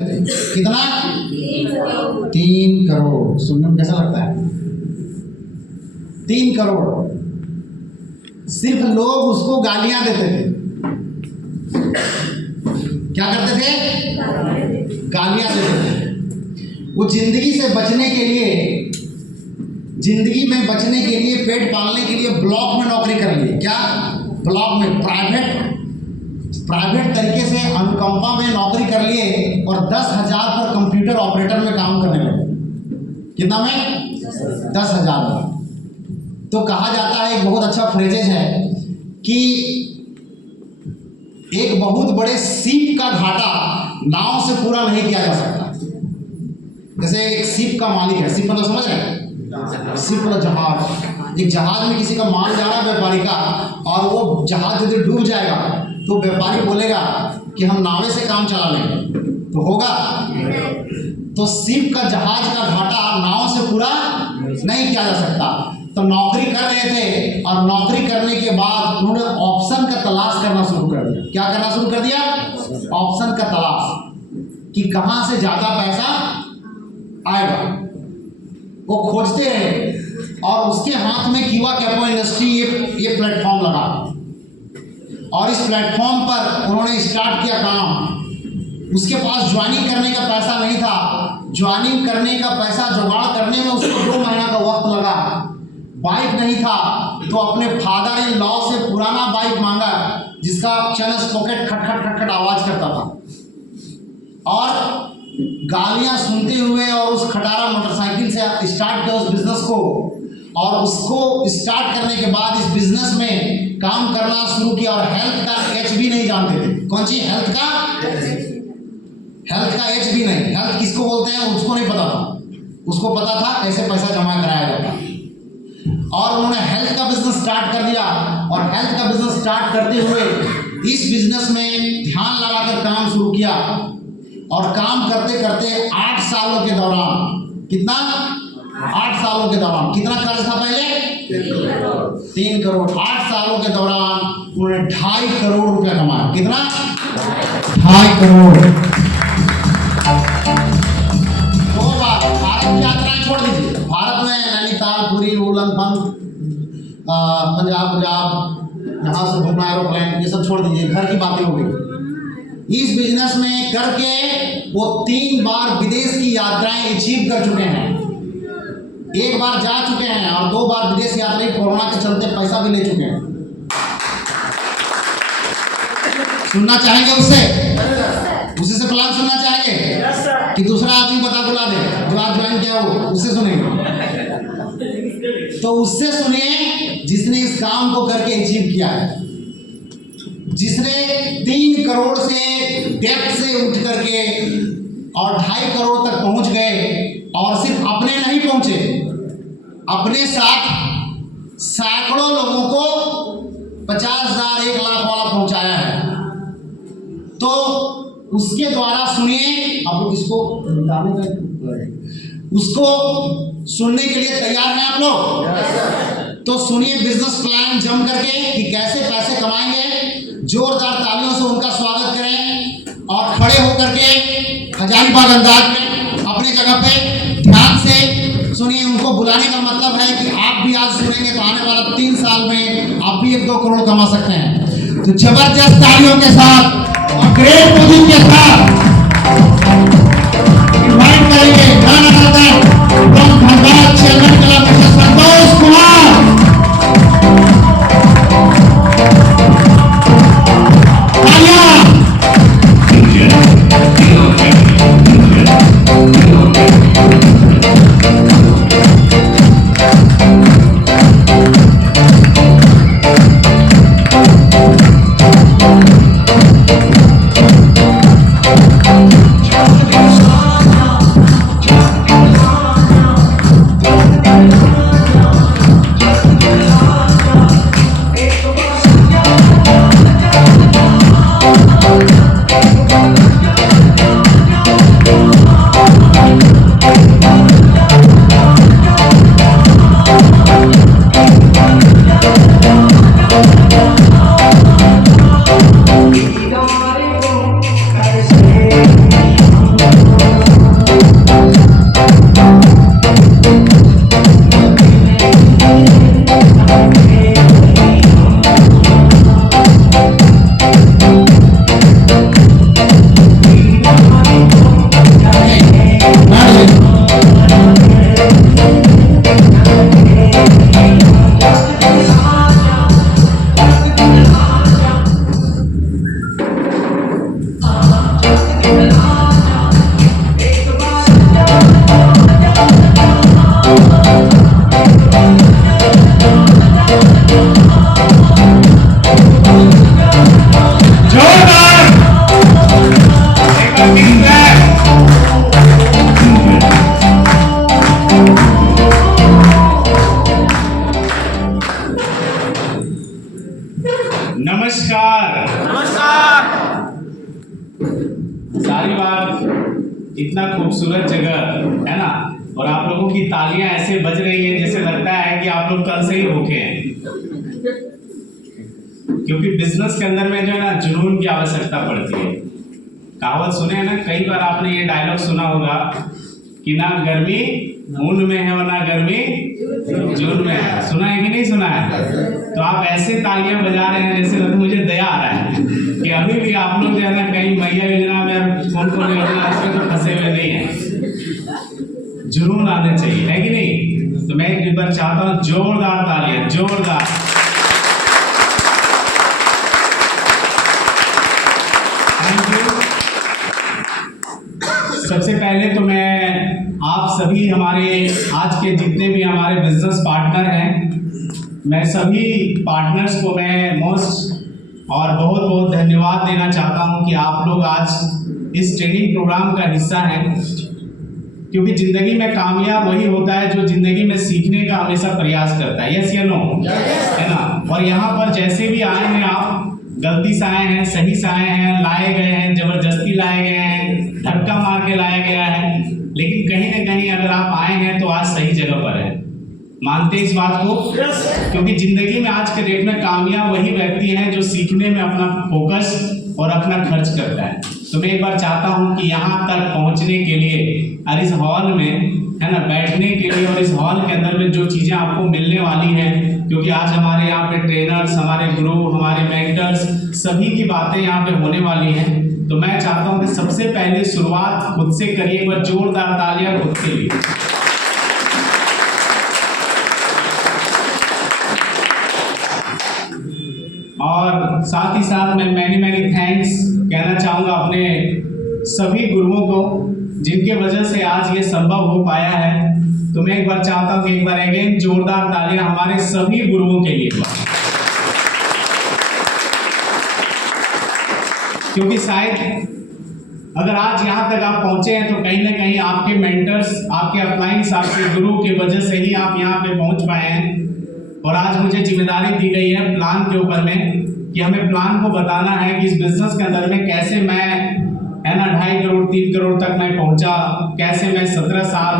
कितना 3 करोड़। सुनने में कैसा लगता है? 3 करोड़। सिर्फ लोग उसको गालियां देते थे। क्या करते थे? गालियां देते थे। वो जिंदगी से बचने के लिए, जिंदगी में बचने के लिए, पेट पालने के लिए ब्लॉक में नौकरी कर ली। क्या? ब्लॉक में प्राइवेट तरीके से अनुकंपा में नौकरी कर लिए और 10,000 पर कंप्यूटर ऑपरेटर में काम करने लगे। कितना में? 10,000 में। तो कहा जाता है, एक बहुत अच्छा फ्रेजेज है कि एक बहुत बड़े सीप का घाटा नाव से पूरा नहीं किया जा सकता। जैसे एक सीप का मालिक है, सीप मतलब समझ रहे हैं? सीप मतलब जहाज। एक जहाज में किसी का माल जा रहा है व्यापारी का, और वो जहाज यदि डूब जाएगा तो व्यापारी बोलेगा कि हम नावे से काम चला लेंगे, तो होगा? तो सीप का जहाज का घाटा नाव से पूरा नहीं किया जा सकता। तो नौकरी कर रहे थे और नौकरी करने के बाद उन्होंने ऑप्शन का तलाश करना शुरू कर दिया। क्या करना शुरू कर दिया? ऑप्शन का तलाश, कि कहां से ज्यादा पैसा आएगा। वो खोजते रहे और उसके हाथ में कीवा कैपो इंडस्ट्री ये प्लेटफॉर्म लगा, और इस प्लेटफॉर्म पर उन्होंने स्टार्ट किया काम। उसके पास ज्वाइनिंग करने का पैसा नहीं था। ज्वाइनिंग करने का पैसा जुगाड़ करने में उसको 2 महीना का वक्त लगा। बाइक नहीं था तो अपने फादर इन लॉ से पुराना बाइक मांगा, जिसका चैन स्पॉकेट खटखट खटखट आवाज करता था, और गालियां सुनते हुए और उस खटारा मोटरसाइकिल से स्टार्ट किया उस बिजनेस को। और उसको स्टार्ट करने के बाद इस बिजनेस में काम करना शुरू किया, और हेल्थ का एच भी नहीं जानते थे। कौन सी? हेल्थ का एच भी नहीं। हेल्थ किसको बोलते हैं उसको नहीं पता था। उसको पता था कैसे पैसा जमा कराया जाता। और उन्होंने हेल्थ का बिजनेस स्टार्ट कर दिया, और हेल्थ का बिजनेस स्टार्ट करते हुए इस बिजनेस में ध्यान लगाकर काम शुरू किया। और काम करते करते 8 सालों के दौरान, कितना? 8 सालों के दौरान कितना कर्ज था पहले? 3 करोड़। 8 सालों के दौरान उन्होंने 2.5 करोड़ रुपया कमाया। कितना? 2.5 करोड़। 2 बार भारत की यात्राएं छोड़ दीजिए। भारत में नैनीताल, पुरी, उल्लंघन, पंजाब, यहाँ से घूमना, एरोप्लेन, ये सब छोड़ दीजिए, घर की बातें हो गई। इस बिजनेस में करके वो 3 बार विदेश की यात्राएं अचीव कर चुके हैं। 1 बार जा चुके हैं और 2 बार विदेश यात्रा कोरोना के चलते पैसा भी ले चुके हैं। सुनना चाहेंगे उससे? उसी से प्लान सुनना चाहेंगे कि दूसरा आदमी बुला दे जो आप ज्वाइन किया हो, उससे सुनेंगे? तो उससे सुनिए जिसने इस काम को करके अचीव किया है, जिसने 3 करोड़ से डेप्थ से उठ करके और 2.5 करोड़ तक पहुंच गए। और सिर्फ अपने नहीं पहुंचे, अपने साथ सैकड़ों लोगों को 50,000, 1 लाख वाला पहुंचाया है। तो उसके द्वारा सुनिए, आप लोग इसको उसको सुनने के लिए तैयार हैं आप लोग? तो सुनिए बिजनेस प्लान जम करके कि कैसे पैसे कमाएंगे। जोरदार तालियों से उनका स्वागत करें और खड़े होकर के हजारीबाग अंदाज में अपनी जगह पे ध्यान से सुनिए। उनको बुलाने का मतलब है कि आप भी आज सुनेंगे तो आने वाला 3 साल में आप भी 1-2 करोड़ कमा सकते हैं। तो जबरदस्त तालियों के साथ और ग्रेट म्यूजिक के साथ इनवाइट करेंगे Dhanbad chairman club mister Santosh Kumar. इतना खूबसूरत जगह है ना, और आप लोगों की तालियां ऐसे बज रही हैं जैसे लगता है कि आप लोग कल से ही भूखे हैं, क्योंकि बिजनेस के अंदर में जो है ना जुनून की आवश्यकता पड़ती है। कहावत सुने हैं ना, कई बार आपने ये डायलॉग सुना होगा कि ना गर्मी ऊन में है और ना गर्मी जून में है। सुना है कि नहीं सुना है? तो आप ऐसे तालियां बजा रहे हैं जैसे लगता मुझे दया आ रहा है कि अभी भी आप लोग जो है ना कहीं मैया योजना में कौन कौन योजना इसमें तो फंसे हुए नहीं है। जुनून आने चाहिए, है कि नहीं? तो मैं एक बार चाहता हूँ जोरदार तालियां, जोरदार। सबसे पहले तो मैं आप सभी हमारे आज के जितने भी हमारे बिजनेस पार्टनर हैं, मैं सभी पार्टनर्स को मैं मोस्ट और बहुत बहुत धन्यवाद देना चाहता हूं कि आप लोग आज इस ट्रेनिंग प्रोग्राम का हिस्सा हैं, क्योंकि जिंदगी में कामयाब वही होता है जो जिंदगी में सीखने का हमेशा प्रयास करता है। यस या नो? है ना? और यहाँ पर जैसे भी आए हैं आप, गलती से आए हैं, सही से आए हैं, लाए गए हैं, जबरदस्ती लाए गए हैं, धक्का मार के लाया गया है, लेकिन कहीं ना कहीं अगर आप आए हैं तो आज सही जगह पर है। मानते इस बात को? क्योंकि जिंदगी में आज के डेट में कामयाब वही व्यक्ति हैं जो सीखने में अपना फोकस और अपना खर्च करता है। तो मैं एक बार चाहता हूं कि यहाँ तक पहुंचने के लिए और इस हॉल में है ना बैठने के लिए और इस हॉल के अंदर में जो चीजें आपको मिलने वाली हैं, क्योंकि आज हमारे यहाँ पे ट्रेनर्स, हमारे गुरु, हमारे मेंटर्स सभी की बातें यहाँ पे होने वाली हैं। तो मैं चाहता हूँ कि सबसे पहले शुरुआत खुद से करिए, एक बार जोरदार तालियां खुद के लिए। और साथ ही साथ मैं मैनी थैंक्स कहना चाहूँगा अपने सभी गुरुओं को जिनके वजह से आज ये संभव हो पाया है। तो मैं एक बार चाहता हूँ कि एक बार अगेन जोरदार तालियां हमारे सभी गुरुओं के लिए, क्योंकि शायद अगर आज यहाँ तक आप पहुंचे हैं तो कहीं ना कहीं आपके मेंटर्स, आपके अपलाइंस, आपके गुरु के वजह से ही आप यहाँ पे पहुंच पाए हैं। और आज मुझे जिम्मेदारी दी गई है प्लान के ऊपर में कि हमें प्लान को बताना है कि इस बिजनेस के अंदर में कैसे मैं है ना 2.5 करोड़ 3 करोड़ तक मैं पहुंचा, कैसे मैं 17 साल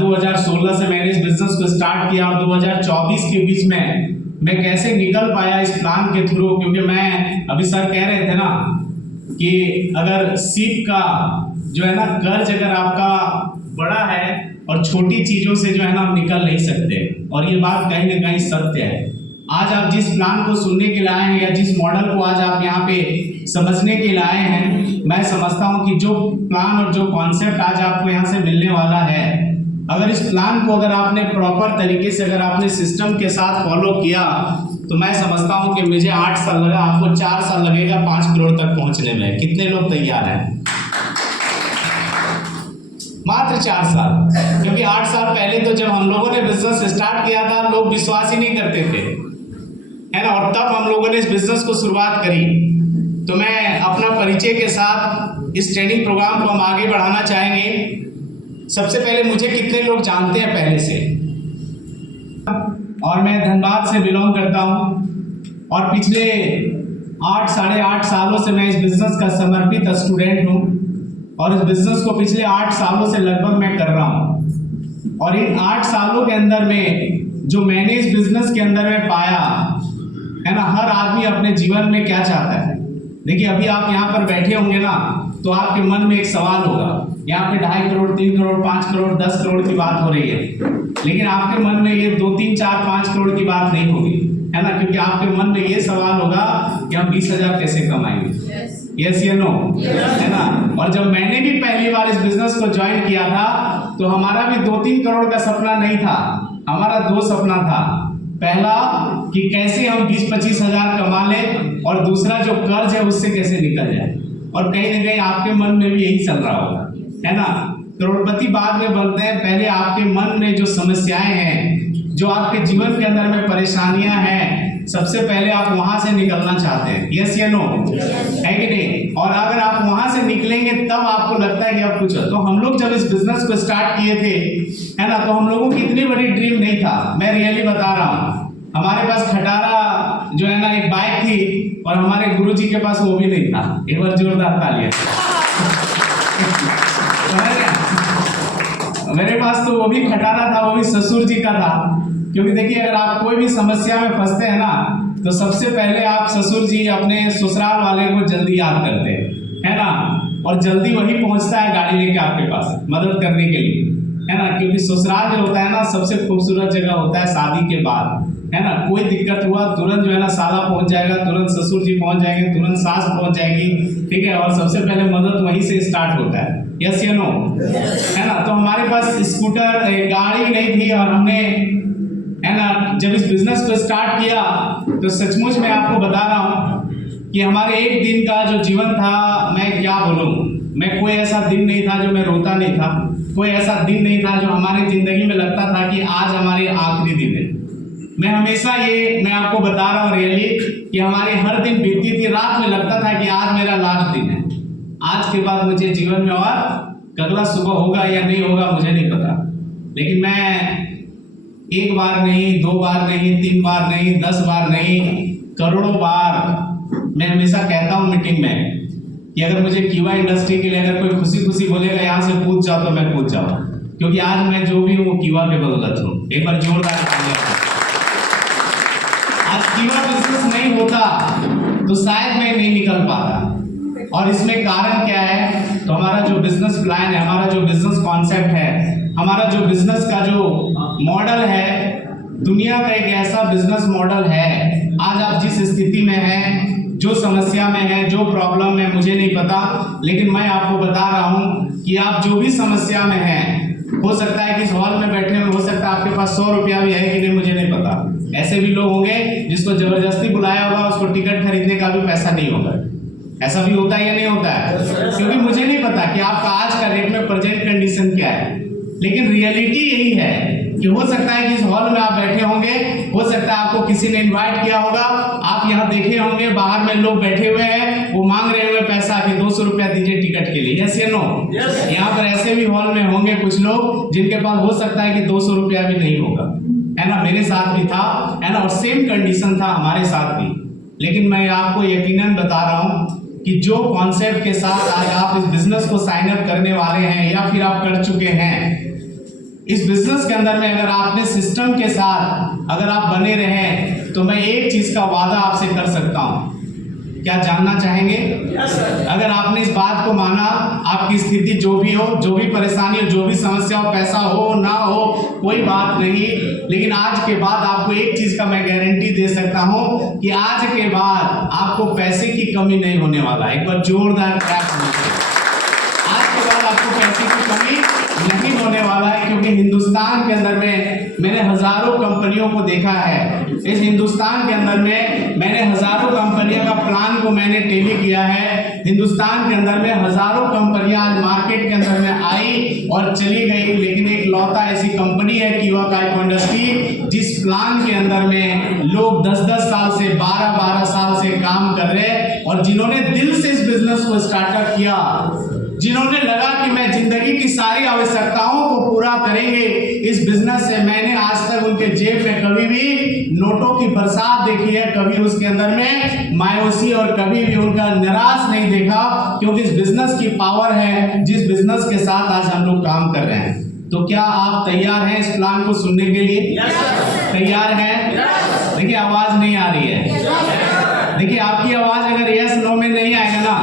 2016 से मैंने इस बिजनेस को स्टार्ट किया और 2024 के बीच में मैं कैसे निकल पाया इस प्लान के थ्रू। क्योंकि मैं अभी सर कह रहे थे ना कि अगर सीप का जो है ना कर्ज अगर आपका बड़ा है और छोटी चीजों से जो है ना हम निकल नहीं सकते, और ये बात कहीं ना कहीं सत्य है। आज आप जिस प्लान को सुनने के लिए आए हैं या जिस मॉडल को आज आप यहाँ पे समझने के लिए आए हैं, मैं समझता हूँ कि जो प्लान और जो कॉन्सेप्ट आज आपको यहाँ से मिलने वाला है, अगर इस प्लान को अगर आपने प्रॉपर तरीके से अगर आपने सिस्टम के साथ फॉलो किया तो मैं समझता हूँ कि मुझे 8 साल लगा, आपको 4 साल लगेगा 5 करोड़ तक पहुँचने में। कितने लोग तैयार हैं? मात्र 4 साल। क्योंकि 8 साल पहले तो जब हम लोगों ने बिजनेस स्टार्ट किया था लोग विश्वास ही नहीं करते थे, है ना, और तब हम लोगों ने इस बिजनेस को शुरुआत करी। तो मैं अपना परिचय के साथ इस ट्रेनिंग प्रोग्राम को हम आगे बढ़ाना चाहेंगे। सबसे पहले मुझे कितने लोग जानते हैं पहले से? और मैं धनबाद से बिलोंग करता हूँ और पिछले 8 साढ़े 8 सालों से मैं इस बिजनेस का समर्पित स्टूडेंट हूँ और इस बिजनेस को पिछले 8 सालों से लगभग मैं कर रहा हूँ। और इन 8 सालों के अंदर में जो मैंने इस बिजनेस के अंदर में पाया है ना, हर आदमी अपने जीवन में क्या चाहता है। देखिए अभी आप यहाँ पर बैठे होंगे ना तो आपके मन में एक सवाल होगा, यहाँ पे 2.5 करोड़ 3 करोड़ 5 करोड़ 10 करोड़ की बात हो रही है, लेकिन आपके मन में ये 2 3 4 5 करोड़ की बात नहीं होगी, है ना, क्योंकि आपके मन में ये सवाल होगा कि हम 20,000 कैसे कमाएंगे। यस या नो? है ना। और जब मैंने भी पहली बार इस बिजनेस को ज्वाइन किया था तो हमारा भी 2-3 करोड़ का सपना नहीं था, हमारा 2 सपना था। पहला कि कैसे हम 20-25 हजार कमा लें और दूसरा जो कर्ज है उससे कैसे निकल जाए। और कहीं ना कहीं आपके मन में भी यही चल रहा होगा, है ना। करोड़पति बाद में बनते हैं, पहले आपके मन में जो समस्याएं हैं, जो आपके जीवन के अंदर में परेशानियां हैं, सबसे पहले आप वहां से निकलना चाहते हैं। यस या नो? है कि नहीं? और अगर आप वहां से निकलेंगे तब आपको लगता है कि अब कुछ। तो हम लोग जब इस बिजनेस को स्टार्ट किए थे, है ना, तो हम लोगों की इतनी बड़ी ड्रीम नहीं था। मैं रियली बता रहा हूँ, हमारे पास खटारा जो है ना एक बाइक थी और हमारे गुरुजी के पास वो भी नहीं था। एक बार जोरदार तालियां। समझ गए? मेरे पास तो वो भी खटारा था, वो भी ससुर जी का था। क्योंकि देखिए, अगर आप कोई भी समस्या में फंसते हैं ना, तो सबसे पहले आप ससुर जी अपने ससुराल वाले को जल्दी याद करते हैं, है ना। और जल्दी वही पहुंचता है गाड़ी लेके आपके पास मदद करने के लिए, है ना। क्योंकि ससुराल जो होता है ना, सबसे खूबसूरत जगह होता है शादी के बाद, है ना। कोई दिक्कत हुआ तुरंत जो है ना साला पहुंच जाएगा, तुरंत ससुर जी पहुंच जाएंगे, तुरंत सास पहुंच जाएगी, ठीक है। और सबसे पहले मदद वहीं से स्टार्ट होता है। यस या नो, है ना। तो हमारे पास स्कूटर गाड़ी नहीं थी, और हमने, है ना, जब इस बिजनेस को स्टार्ट किया तो सचमुच मैं आपको बता रहा हूँ कि हमारे एक दिन का जो जीवन था, मैं क्या बोलूँ, मैं कोई ऐसा दिन नहीं था जो मैं रोता नहीं था, कोई ऐसा दिन नहीं था जो हमारी जिंदगी में लगता था कि आज हमारे आखिरी दिन है। मैं हमेशा ये मैं आपको बता रहा हूँ रियली कि हमारे हर दिन बीतती थी, रात में लगता था कि आज मेरा लास्ट दिन है, आज के बाद मुझे जीवन में और अगला सुबह होगा या नहीं होगा मुझे नहीं पता। लेकिन मैं एक बार नहीं, दो बार नहीं, तीन बार नहीं, 10 बार नहीं, करोड़ों बार मैं हमेशा कहता हूँ मीटिंग में कि अगर मुझे कीवा इंडस्ट्री के लिए अगर कोई खुशी खुशी बोलेगा यहाँ से कूद जाओ तो मैं कूद जाऊँ, क्योंकि आज मैं जो भी हूँ वो कीवा के बदौलत हूँ। एक बार जोरदार तालियां। आज कीवा बिजनेस नहीं होता तो शायद मैं नहीं निकल पाता। और इसमें कारण क्या है, तो हमारा जो बिजनेस प्लान है, हमारा जो बिजनेस कॉन्सेप्ट है, हमारा जो बिजनेस का जो मॉडल है, दुनिया का एक ऐसा बिजनेस मॉडल है। आज आप जिस स्थिति में हैं, जो समस्या में है, जो प्रॉब्लम है, मुझे नहीं पता, लेकिन मैं आपको बता रहा हूं कि आप जो भी समस्या में हैं, हो सकता है कि इस हॉल में बैठने में हो सकता है आपके पास 100 रुपया भी है कि नहीं मुझे नहीं पता। ऐसे भी लोग होंगे जिसको जबरदस्ती बुलाया होगा, उसको टिकट खरीदने का भी पैसा नहीं होगा। ऐसा भी होता है या नहीं होता है? क्योंकि मुझे नहीं पता कि आपका आज का रेट में प्रेजेंट कंडीशन क्या है, लेकिन रियलिटी यही है कि हो सकता है कि इस हॉल में आप बैठे होंगे, हो सकता है आपको किसी ने इनवाइट किया होगा, आप यहाँ देखे होंगे बाहर में लोग बैठे हुए हैं, वो मांग रहे हुए पैसा कि 200 रुपया दीजिए टिकट के लिए। यस या नो? यहाँ पर ऐसे भी हॉल में होंगे कुछ लोग जिनके पास हो सकता है कि 200 रुपया भी नहीं होगा, है ना। मेरे साथ भी था, है ना, और सेम कंडीशन था हमारे साथ भी। लेकिन मैं आपको यकीनन बता रहा हूँ कि जो कॉन्सेप्ट के साथ आज आप इस बिजनेस को साइन अप करने वाले हैं या फिर आप कर चुके हैं, इस बिजनेस के अंदर में अगर आपने सिस्टम के साथ अगर आप बने रहें, तो मैं एक चीज का वादा आपसे कर सकता हूं। क्या जानना चाहेंगे? अगर आपने इस बात को माना, आपकी स्थिति जो भी हो, जो भी परेशानी हो, जो भी समस्या हो, पैसा हो ना हो कोई बात नहीं, लेकिन आज के बाद आपको एक चीज का मैं गारंटी दे सकता हूं कि आज के बाद आपको पैसे की कमी नहीं होने वाला। एक बार जोरदार क्लैप कीजिए। आज के बाद आपको पैसे की कमी नहीं होने वाला है, क्योंकि हिंदुस्तान के अंदर में मैंने हजारों कंपनियों को देखा है। इस हिंदुस्तान के अंदर में मैंने हजारों कंपनियों का प्लान को मैंने टेली किया है। हिंदुस्तान के अंदर में हजारों कंपनियां आज मार्केट के अंदर में आई और चली गई, लेकिन एक लौता ऐसी कंपनी है कीवा काइको इंडस्ट्री, जिस प्लान के अंदर में लोग 10-10 साल से 12-12 साल से काम कर रहे हैं, और जिन्होंने दिल से इस बिजनेस को स्टार्टअप किया, जिन्होंने लगा कि मैं जिंदगी की सारी आवश्यकताओं को पूरा करेंगे इस बिजनेस से, मैंने आज तक उनके जेब में कभी भी नोटों की बरसात देखी है, कभी उसके अंदर में मायूसी और कभी भी उनका निराश नहीं देखा, क्योंकि इस बिजनेस की पावर है जिस बिजनेस के साथ आज हम लोग काम कर रहे हैं। तो क्या आप तैयार हैं इस प्लान को सुनने के लिए? तैयार हैं? देखिए आवाज नहीं आ रही है। देखिए आपकी आवाज अगर यस नो में नहीं आएगा ना,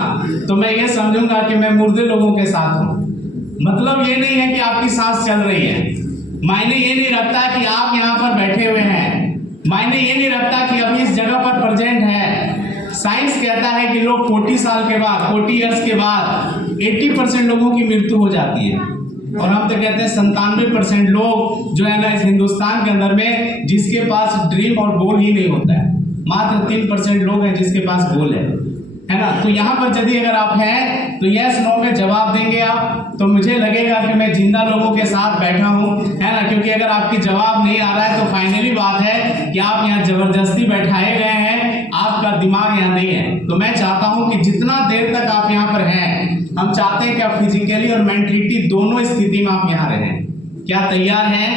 तो मैं ये समझूंगा कि मैं मुर्दे लोगों के साथ हूं। मतलब ये नहीं है कि आपकी सांस चल रही है, मायने ये नहीं रखता कि आप यहाँ पर बैठे हुए हैं, मायने ये नहीं रखता कि अभी इस जगह पर प्रेजेंट है। साइंस कहता है कि लोग 40 साल के बाद, 40 इयर्स के बाद 80% लोगों की मृत्यु हो जाती है, और हम तो कहते हैं 97% लोग जो है ना इस हिंदुस्तान के अंदर में जिसके पास ड्रीम और गोल ही नहीं होता है। मात्र 3% लोग हैं जिसके पास गोल है ना। तो यहाँ पर यदि अगर आप हैं तो यस नो में जवाब देंगे आप, तो मुझे लगेगा कि मैं जिंदा लोगों के साथ बैठा हूँ, है ना। क्योंकि अगर आपकी जवाब नहीं आ रहा है तो फाइनली बात है कि आप यहाँ जबरदस्ती बैठाए गए हैं, आपका दिमाग यहाँ नहीं है। तो मैं चाहता हूँ कि जितना देर तक आप यहाँ पर हैं, हम चाहते हैं कि आप फिजिकली और मेंटलिटी दोनों स्थिति में आप यहाँ रहें। क्या तैयार हैं?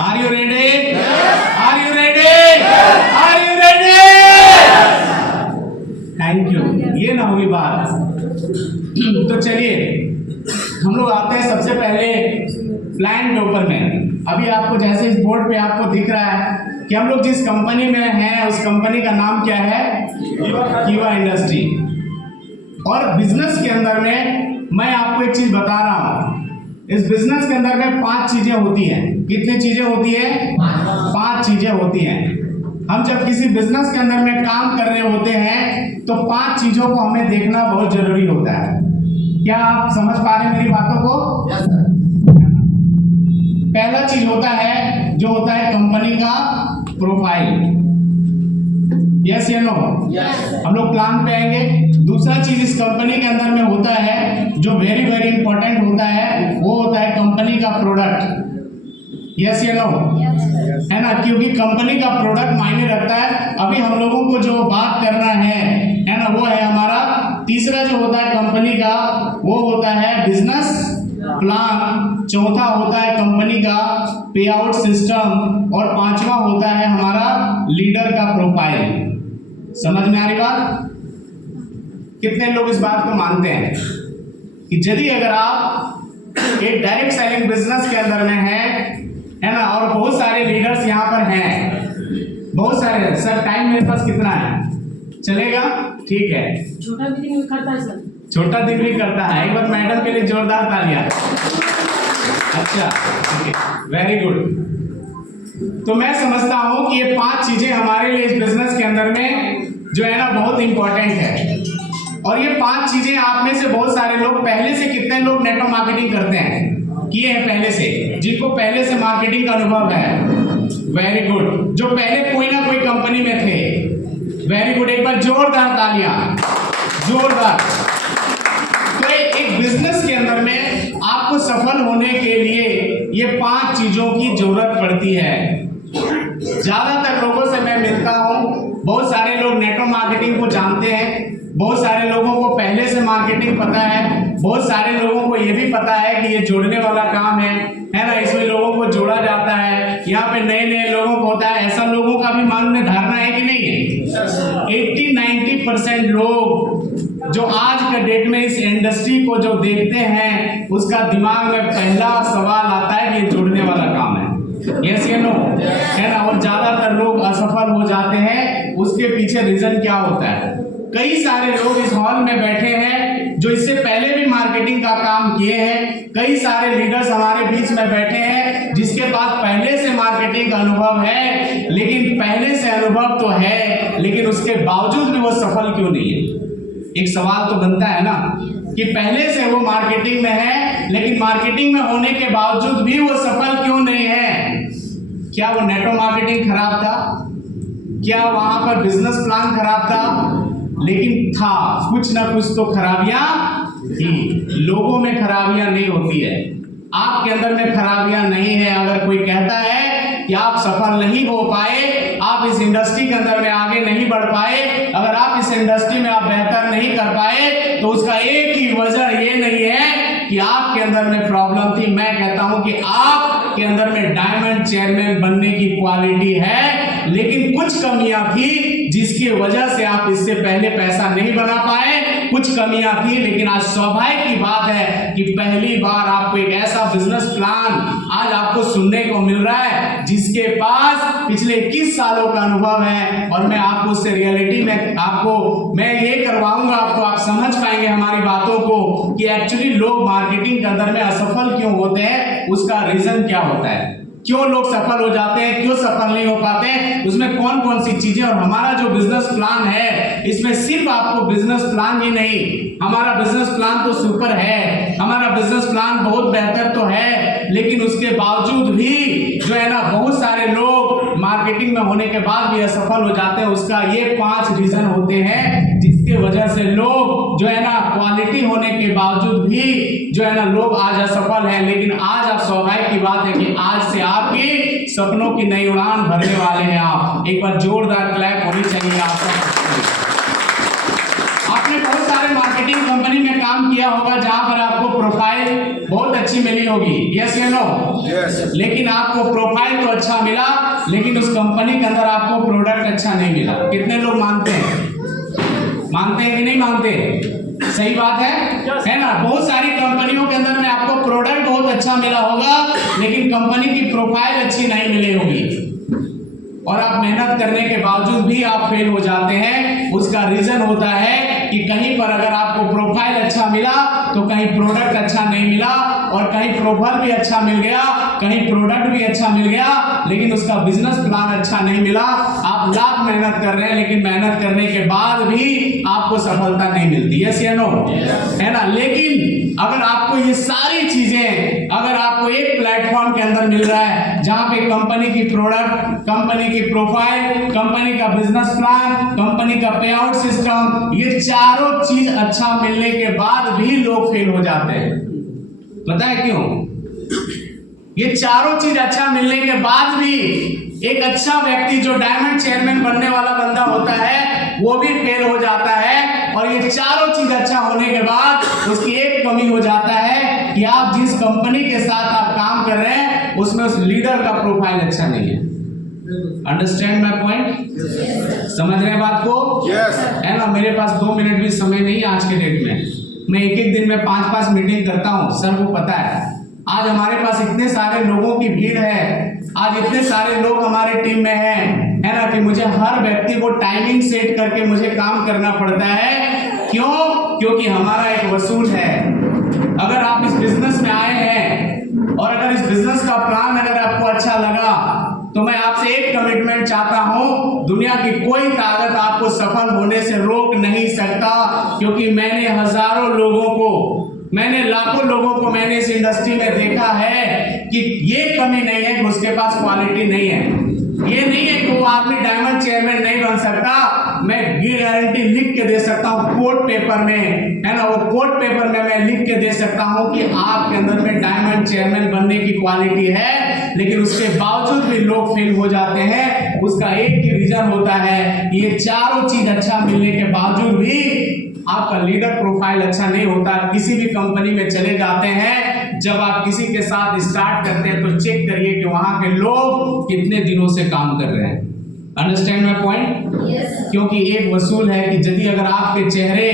Are you ready? Are you ready? Are you ready? Thank you. ये ना होगी बात। तो चलिए हम लोग आते हैं सबसे पहले प्लान के ऊपर में। अभी आपको जैसे इस बोर्ड पे आपको दिख रहा है कि हम लोग जिस कंपनी में हैं उस कंपनी का नाम क्या है, कीवा इंडस्ट्री। और बिजनेस के अंदर में मैं आपको एक चीज बता रहा हूं, इस बिजनेस के अंदर में 5 चीजें होती हैं। कितनी चीजें होती है? 5 चीजें होती हैं। हम जब किसी बिजनेस के अंदर में काम कर रहे होते हैं तो 5 चीजों को हमें देखना बहुत जरूरी होता है। क्या आप समझ पा रहे हैं मेरी बातों को? Yes sir. पहला चीज होता है जो होता है कंपनी का प्रोफाइल। यस या नो? हम लोग प्लान पे आएंगे। दूसरा चीज इस कंपनी के अंदर में होता है जो वेरी वेरी इंपॉर्टेंट होता है, वो होता है कंपनी का प्रोडक्ट। यस या नो? है ना, क्योंकि कंपनी का प्रोडक्ट मायने रखता है। अभी हम लोगों को जो बात करना है ना, वो है हमारा तीसरा जो होता है कंपनी का, वो होता है बिजनेस प्लान। चौथा होता है कंपनी का पे आउट सिस्टम और पांचवा होता है हमारा लीडर का प्रोफाइल। समझ में आ रही बात? कितने लोग इस बात को मानते हैं कि यदि अगर आप एक डायरेक्ट सेलिंग बिजनेस के अंदर में है ना, और बहुत सारे लीडर्स यहाँ पर हैं, बहुत सारे। सर टाइम मेरे पास कितना है, चलेगा? ठीक है। छोटा दिक्कत करता है सर, छोटा डिग्री करता है। एक बार मैडम के लिए जोरदार तालियां। अच्छा, वेरी गुड। तो मैं समझता हूं कि ये 5 चीजें हमारे लिए इस बिजनेस के अंदर में जो है ना बहुत इंपॉर्टेंट है। और ये 5 चीजें आप में से बहुत सारे लोग पहले से, कितने लोग नेटवर्क मार्केटिंग करते हैं, किए हैं पहले से, जिनको पहले से मार्केटिंग का अनुभव है? Very good. जो पहले कोई ना कोई कंपनी में थे? Very good. एक बार जोरदार तालियां, जोरदार। तो एक बिजनेस के अंदर में आपको सफल होने के लिए ये 5 चीजों की जरूरत पड़ती है। ज्यादातर लोगों से मैं मिलता हूं, बहुत सारे लोग नेटवर्क मार्केटिंग को जानते हैं, बहुत सारे लोगों को पहले से मार्केटिंग पता है, बहुत सारे लोगों को ये भी पता है कि ये जोड़ने वाला काम है ना, इसमें लोगों को जोड़ा जाता है, यहाँ पे नए नए लोगों को होता है। ऐसा लोगों का भी मन में धारणा है कि नहीं है? 80-90% लोग जो आज के डेट में इस इंडस्ट्री को जो देखते हैं, उसका दिमाग में पहला सवाल आता है कि ये जोड़ने वाला काम है। यस या नो? है ना। और ज्यादातर लोग असफल हो जाते हैं। उसके पीछे रीजन क्या होता है? कई सारे लोग इस हॉल में बैठे हैं जो इससे पहले भी मार्केटिंग का काम किए हैं। कई सारे लीडर्स हमारे बीच में बैठे हैं जिसके पास पहले से मार्केटिंग का अनुभव है, लेकिन पहले से अनुभव तो है, लेकिन उसके बावजूद भी वो सफल क्यों नहीं है? एक सवाल तो बनता है ना कि पहले से वो मार्केटिंग में है, लेकिन मार्केटिंग में होने के बावजूद भी वो सफल क्यों नहीं है? क्या वो नेटवर्क मार्केटिंग खराब था? क्या वहां पर बिजनेस प्लान खराब था? लेकिन था, कुछ ना कुछ तो खराबियां थी। लोगों में खराबियां नहीं होती है, आपके अंदर में खराबियां नहीं है। अगर कोई कहता है कि आप सफल नहीं हो पाए, आप इस इंडस्ट्री के अंदर में आगे नहीं बढ़ पाए, अगर आप इस इंडस्ट्री में आप बेहतर नहीं कर पाए, तो उसका एक ही वजह ये नहीं है कि आपके अंदर में प्रॉब्लम थी। मैं कहता हूं कि आपके अंदर में डायमंड चेयरमैन बनने की क्वालिटी है, लेकिन कुछ कमियां थी जिसकी वजह से आप इससे पहले पैसा नहीं बना पाए। कुछ कमियां थी, लेकिन आज सौभाग्य की बात है कि पहली बार आपको एक ऐसा बिजनेस प्लान आज आपको सुनने को मिल रहा है जिसके पास पिछले 21 सालों का अनुभव है। और मैं आपको उससे रियलिटी में आपको मैं ये करवाऊंगा, आपको आप समझ पाएंगे हमारी बातों को कि एक्चुअली लोग मार्केटिंग के अंदर में असफल क्यों होते हैं, उसका रीजन क्या होता है, क्यों लोग सफल हो जाते हैं, क्यों सफल नहीं हो पाते, उसमें कौन कौन सी चीजें। और हमारा जो बिजनेस प्लान है, इसमें सिर्फ आपको बिजनेस प्लान ही नहीं, हमारा बिजनेस प्लान तो सुपर है, हमारा बिजनेस प्लान बहुत बेहतर तो है, लेकिन उसके बावजूद भी जो है ना बहुत सारे लोग मार्केटिंग में होने के बाद भी असफल हो जाते हैं। उसका ये 5 रीजन होते हैं जिसके वजह से लोग जो है ना क्वालिटी होने के बावजूद भी जो है ना लोग आज असफल हैं। लेकिन आज आप सौभाग्य की बात है कि आज से आपकी सपनों की नई उड़ान भरने वाले हैं आप। एक बार जोरदार क्लैप होनी चाहिए आप सब। आपने बहुत सारे मार्केटिंग कंपनी में काम किया होगा जहां पर आपको प्रोफाइल बहुत अच्छी मिली होगी। यस या नो? यस। लेकिन आपको प्रोफाइल तो अच्छा मिला, लेकिन उस कंपनी के अंदर आपको प्रोडक्ट अच्छा नहीं मिला। कितने लोग मानते हैं? मानते हैं कि नहीं मानते? सही बात है ना। बहुत सारी कंपनियों के अंदर में आपको प्रोडक्ट बहुत अच्छा मिला होगा, लेकिन कंपनी की प्रोफाइल अच्छी नहीं मिली होगी, और आप मेहनत करने के बावजूद भी आप फेल हो जाते हैं। उसका रीजन होता है कि कहीं पर अगर आपको प्रोफाइल अच्छा मिला तो कहीं प्रोडक्ट अच्छा नहीं मिला, और कहीं प्रोफाइल भी अच्छा मिल गया, कहीं प्रोडक्ट भी अच्छा मिल गया, लेकिन उसका बिजनेस प्लान अच्छा नहीं मिला। आप लाख मेहनत कर रहे हैं, लेकिन मेहनत करने के बाद भी आपको सफलता नहीं मिलती। यस या नो, है ना। लेकिन अगर आपको ये सारी चीजें अगर आपको एक प्लेटफॉर्म के अंदर मिल रहा है, जहां पे कंपनी की प्रोडक्ट, कंपनी की प्रोफाइल, कंपनी का बिजनेस प्लान, कंपनी का पे आउट सिस्टम, ये चारों चीज अच्छा मिलने के बाद भी लोग फेल हो जाते हैं। पता है क्यों? ये चारों चीज अच्छा मिलने के बाद भी एक अच्छा व्यक्ति जो डायमंड चेयरमैन बनने वाला बंदा होता है, वो भी फेल हो जाता है। और ये चारों चीज अच्छा होने के बाद उसकी एक कमी हो जाता है कि आप जिस कंपनी के साथ आप काम कर रहे हैं उसमें उस लीडर का प्रोफाइल अच्छा नहीं है। Understand my point? समझ रहे हैं बात को? है ना। मेरे पास 2 मिनट भी समय नहीं आज के डेट में। मैं एक दिन में 5-5 मीटिंग करता हूं, सर को पता है। आज हमारे पास इतने सारे लोगों की भीड़ है, आज इतने सारे लोग हमारे टीम में हैं, है ना, कि मुझे हर व्यक्ति को टाइमिंग सेट करके मुझे काम करना पड़ता है। क्यों? क्योंकि हमारा एक वसूल है। अगर आप इस बिजनेस में आए हैं और अगर इस बिजनेस का प्लान अगर आपको अच्छा लगा, तो मैं आपसे एक कमिटमेंट चाहता हूं, दुनिया की कोई ताकत आपको सफल होने से रोक नहीं सकता। क्योंकि मैंने हजारों लोगों को, मैंने लाखों लोगों को मैंने इस इंडस्ट्री में देखा है कि ये कमी नहीं है कि उसके पास क्वालिटी नहीं है, ये नहीं है कि वो आदमी डायमंड चेयरमैन नहीं बन सकता। मैं गारंटी लिख के दे सकता हूँ कोर्ट पेपर में, है ना, वो कोर्ट पेपर में मैं लिख के दे सकता हूँ कि आपके अंदर में डायमंड चेयरमैन बनने की क्वालिटी है, लेकिन उसके बावजूद भी लोग फेल हो जाते हैं। उसका एक ही रीजन होता है, ये चारों चीज अच्छा मिलने के बावजूद भी आपका लीडर प्रोफाइल अच्छा नहीं होता। किसी भी कंपनी में चले जाते हैं, जब आप किसी के साथ स्टार्ट करते हैं तो चेक करिए कि वहां के लोग कितने दिनों से काम कर रहे हैं। Understand my point? क्योंकि एक वसूल है कि यदि अगर आपके चेहरे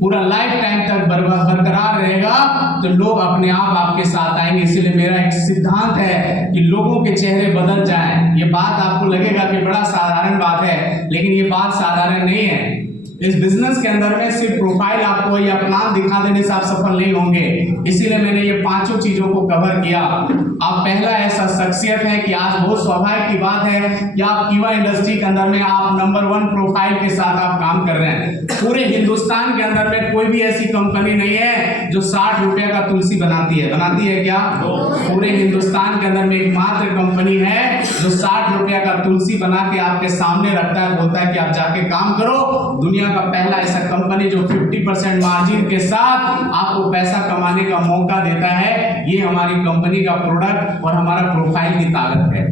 पूरा लाइफ टाइम तक बरकरार रहेगा तो लोग अपने आप आपके साथ आएंगे। इसलिए मेरा एक सिद्धांत है कि लोगों के चेहरे बदल जाएं। ये बात आपको लगेगा कि बड़ा साधारण बात है, लेकिन ये बात साधारण नहीं है। इस बिजनेस के अंदर में सिर्फ प्रोफाइल आपको या प्लान दिखा देने से आप सफल नहीं होंगे। इसीलिए मैंने ये 5 चीजों को कवर किया। आप पहला ऐसा शख्सियत है कि आज बहुत स्वाभाविक की बात है कि आप कीवा इंडस्ट्री के अंदर में आप नंबर 1 प्रोफाइल के साथ आप काम कर रहे हैं। पूरे हिंदुस्तान के अंदर में कोई भी ऐसी कंपनी नहीं है जो 60 रुपए का तुलसी बनाती है। बनाती है क्या? पूरे हिंदुस्तान के अंदर में एकमात्र कंपनी है जो 60 रुपया का तुलसी बना के आपके सामने रखता है, बोलता है कि आप जाके काम करो। दुनिया का पहला ऐसा कंपनी जो 50% मार्जिन के साथ आपको पैसा कमाने का मौका देता है, ये हमारी कंपनी का प्रोडक्ट और हमारा प्रोफाइल की ताकत है।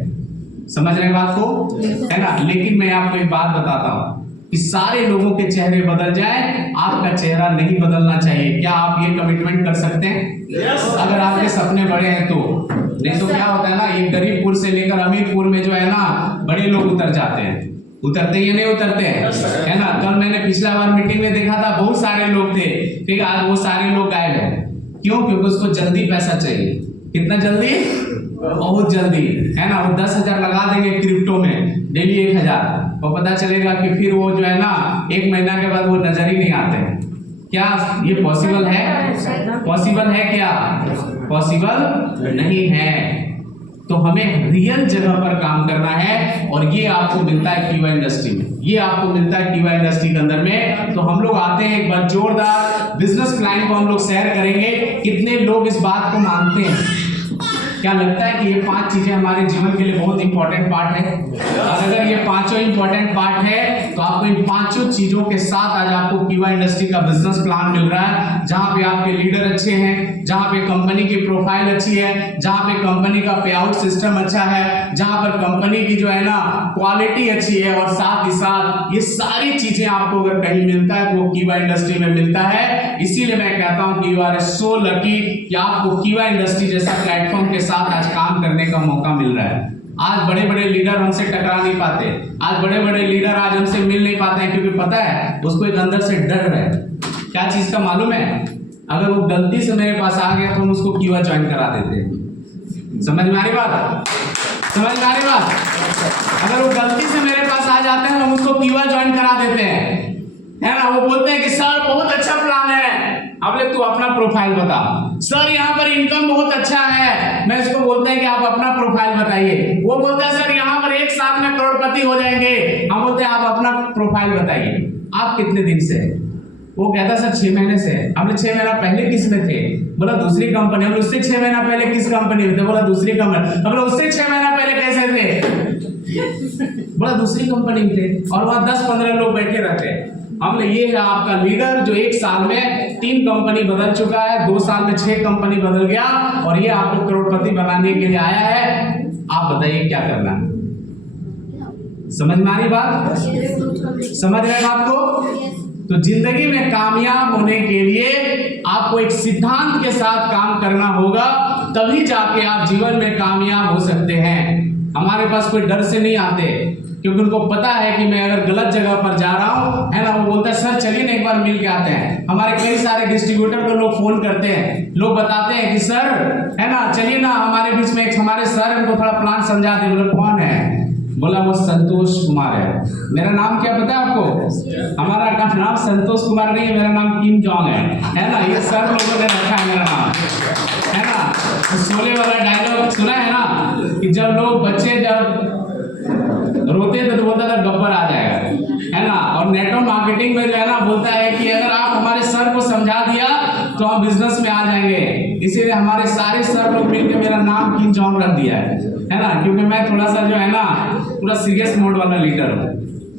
समझ रहे बात को? है ना। लेकिन मैं आपको एक बात बताता हूं कि सारे लोगों के चेहरे बदल जाए, आपका चेहरा नहीं बदलना चाहिए। क्या आप ये कमिटमेंट कर सकते हैं? अगर आपके सपने बड़े हैं तो। नहीं तो क्या होता है ना, ये गरीबपुर से लेकर अमीरपुर में जो है ना, बड़े लोग उतर जाते हैं। उतरते या नहीं उतरते हैं? है ना। कल मैंने पिछला बार मीटिंग में देखा था, बहुत सारे लोग थे, ठीक है, आज वो सारे लोग गायब हैं। क्यों? क्योंकि उसको जल्दी पैसा चाहिए। कितना जल्दी? बहुत जल्दी, है ना। वो 10,000 लगा देंगे क्रिप्टो में, डेली 1,000, और पता चलेगा कि फिर वो जो है ना 1 महीना के बाद वो नजर ही नहीं आते हैं। क्या ये पॉसिबल है? पॉसिबल है क्या? पॉसिबल नहीं है। तो हमें रियल जगह पर काम करना है, और ये आपको मिलता है कीवा इंडस्ट्री में। ये आपको मिलता है कीवा इंडस्ट्री के अंदर में। तो हम लोग आते हैं, एक बार जोरदार बिजनेस प्लान को हम लोग शेयर करेंगे। कितने लोग इस बात को मानते हैं? क्या लगता है कि ये 5 चीजें हमारे जीवन के लिए बहुत इंपॉर्टेंट पार्ट है? और अगर ये 5 इंपॉर्टेंट पार्ट है तो आपको इन 5 चीजों के साथ आज आपको कीवा इंडस्ट्री का बिजनेस प्लान मिल रहा है, जहां पे आपके लीडर अच्छे हैं, जहां पे कंपनी की प्रोफाइल अच्छी है, जहां पे कंपनी का पे आउट सिस्टम अच्छा है, जहां पर कंपनी की जो है ना क्वालिटी अच्छी है, और साथ ही साथ ये सारी चीजें आपको अगर कहीं मिलता है तो वो कीवा इंडस्ट्री में मिलता है। इसीलिए मैं कहता हूं कि यू आर सो लकी कि आपको कीवा इंडस्ट्री जैसा प्लेटफॉर्म के साथ आज काम करने का मौका मिल रहा है। आज बड़े बड़े लीडर हमसे टकरा नहीं पाते, आज बड़े बड़े लीडर आज हमसे मिल नहीं पाते हैं, क्योंकि पता है उसको एक अंदर से डर है। क्या चीज का मालूम है? अगर वो गलती से मेरे पास आ गया तो हम उसको क्यूआ ज्वाइन करा देते हैं। समझ में आ रही बात? समझ में आ रही बात? अगर वो गलती से मेरे पास आ जाते हैं तो हम उसको क्यूआ ज्वाइन करा देते हैं, है ना। वो बोलते हैं कि सर बहुत अच्छा प्लान है, अब ले तू अपना प्रोफाइल बता। सर यहाँ पर इनकम बहुत अच्छा है, मैं इसको बोलते हैं कि आप अपना प्रोफाइल बताइए। वो बोलता है सर यहाँ पर 1 साल में करोड़पति हो जाएंगे, हम बोलते हैं आप अपना प्रोफाइल बताइए, आप कितने दिन से है? वो कहता सर 6 महीने से है। हमने 6 महीना पहले किस में थे? बोला दूसरी कंपनी। हमने उससे 6 महीना पहले किस कंपनी में थे? बोला दूसरी कंपनी। हमने उससे 6 महीना पहले कैसे थे? बोला दूसरी कंपनी में थे, और वहां 10-15 लोग बैठे रहते हैं। हमने ये है आपका लीडर जो 1 साल में 3 कंपनी बदल चुका है, 2 साल में 6 कंपनी बदल गया, और ये आपको करोड़पति बनाने के लिए आया है। आप बताइए क्या करना है? समझ में आ रही बात? समझ रहे बात को? तो जिंदगी में कामयाब होने के लिए आपको एक सिद्धांत के साथ काम करना होगा, तभी जाके आप जीवन में कामयाब हो सकते हैं। हमारे पास कोई डर से नहीं आते, क्योंकि उनको पता है कि मैं अगर गलत जगह पर जा रहा हूं, है ना। वो बोलता है सर चलिए ना एक बार मिल के आते हैं। हमारे कई सारे डिस्ट्रीब्यूटर को लोग फोन करते हैं, लोग बताते हैं कि सर, है ना, चलिए ना हमारे बीच में एक हमारे सर हैं, उनको थोड़ा प्लान समझा दे। बोले कौन है? बोला वो संतोष कुमार है। मेरा नाम क्या पता है आपको? हमारा नाम संतोष कुमार नहीं है, मेरा नाम किम जोंग है ना। ये सर लोगों ने रखा है मेरा नाम, है ना। तो शोले वाला डायलॉग सुना है ना, कि जब लोग बच्चे जब रोते थे तो बोलता था गब्बर आ जाएगा, है ना। और नेटवर्क मार्केटिंग में जो है ना बोलता है कि अगर आप हमारे सर को समझा दिया तो हम बिजनेस में आ जाएंगे। इसीलिए हमारे सारे सर लोग मिलकर मेरा नाम किम जोंग रख दिया है ना, क्योंकि मैं थोड़ा सा जो है ना पूरा सीरियस मोड वाला लीडर हूँ,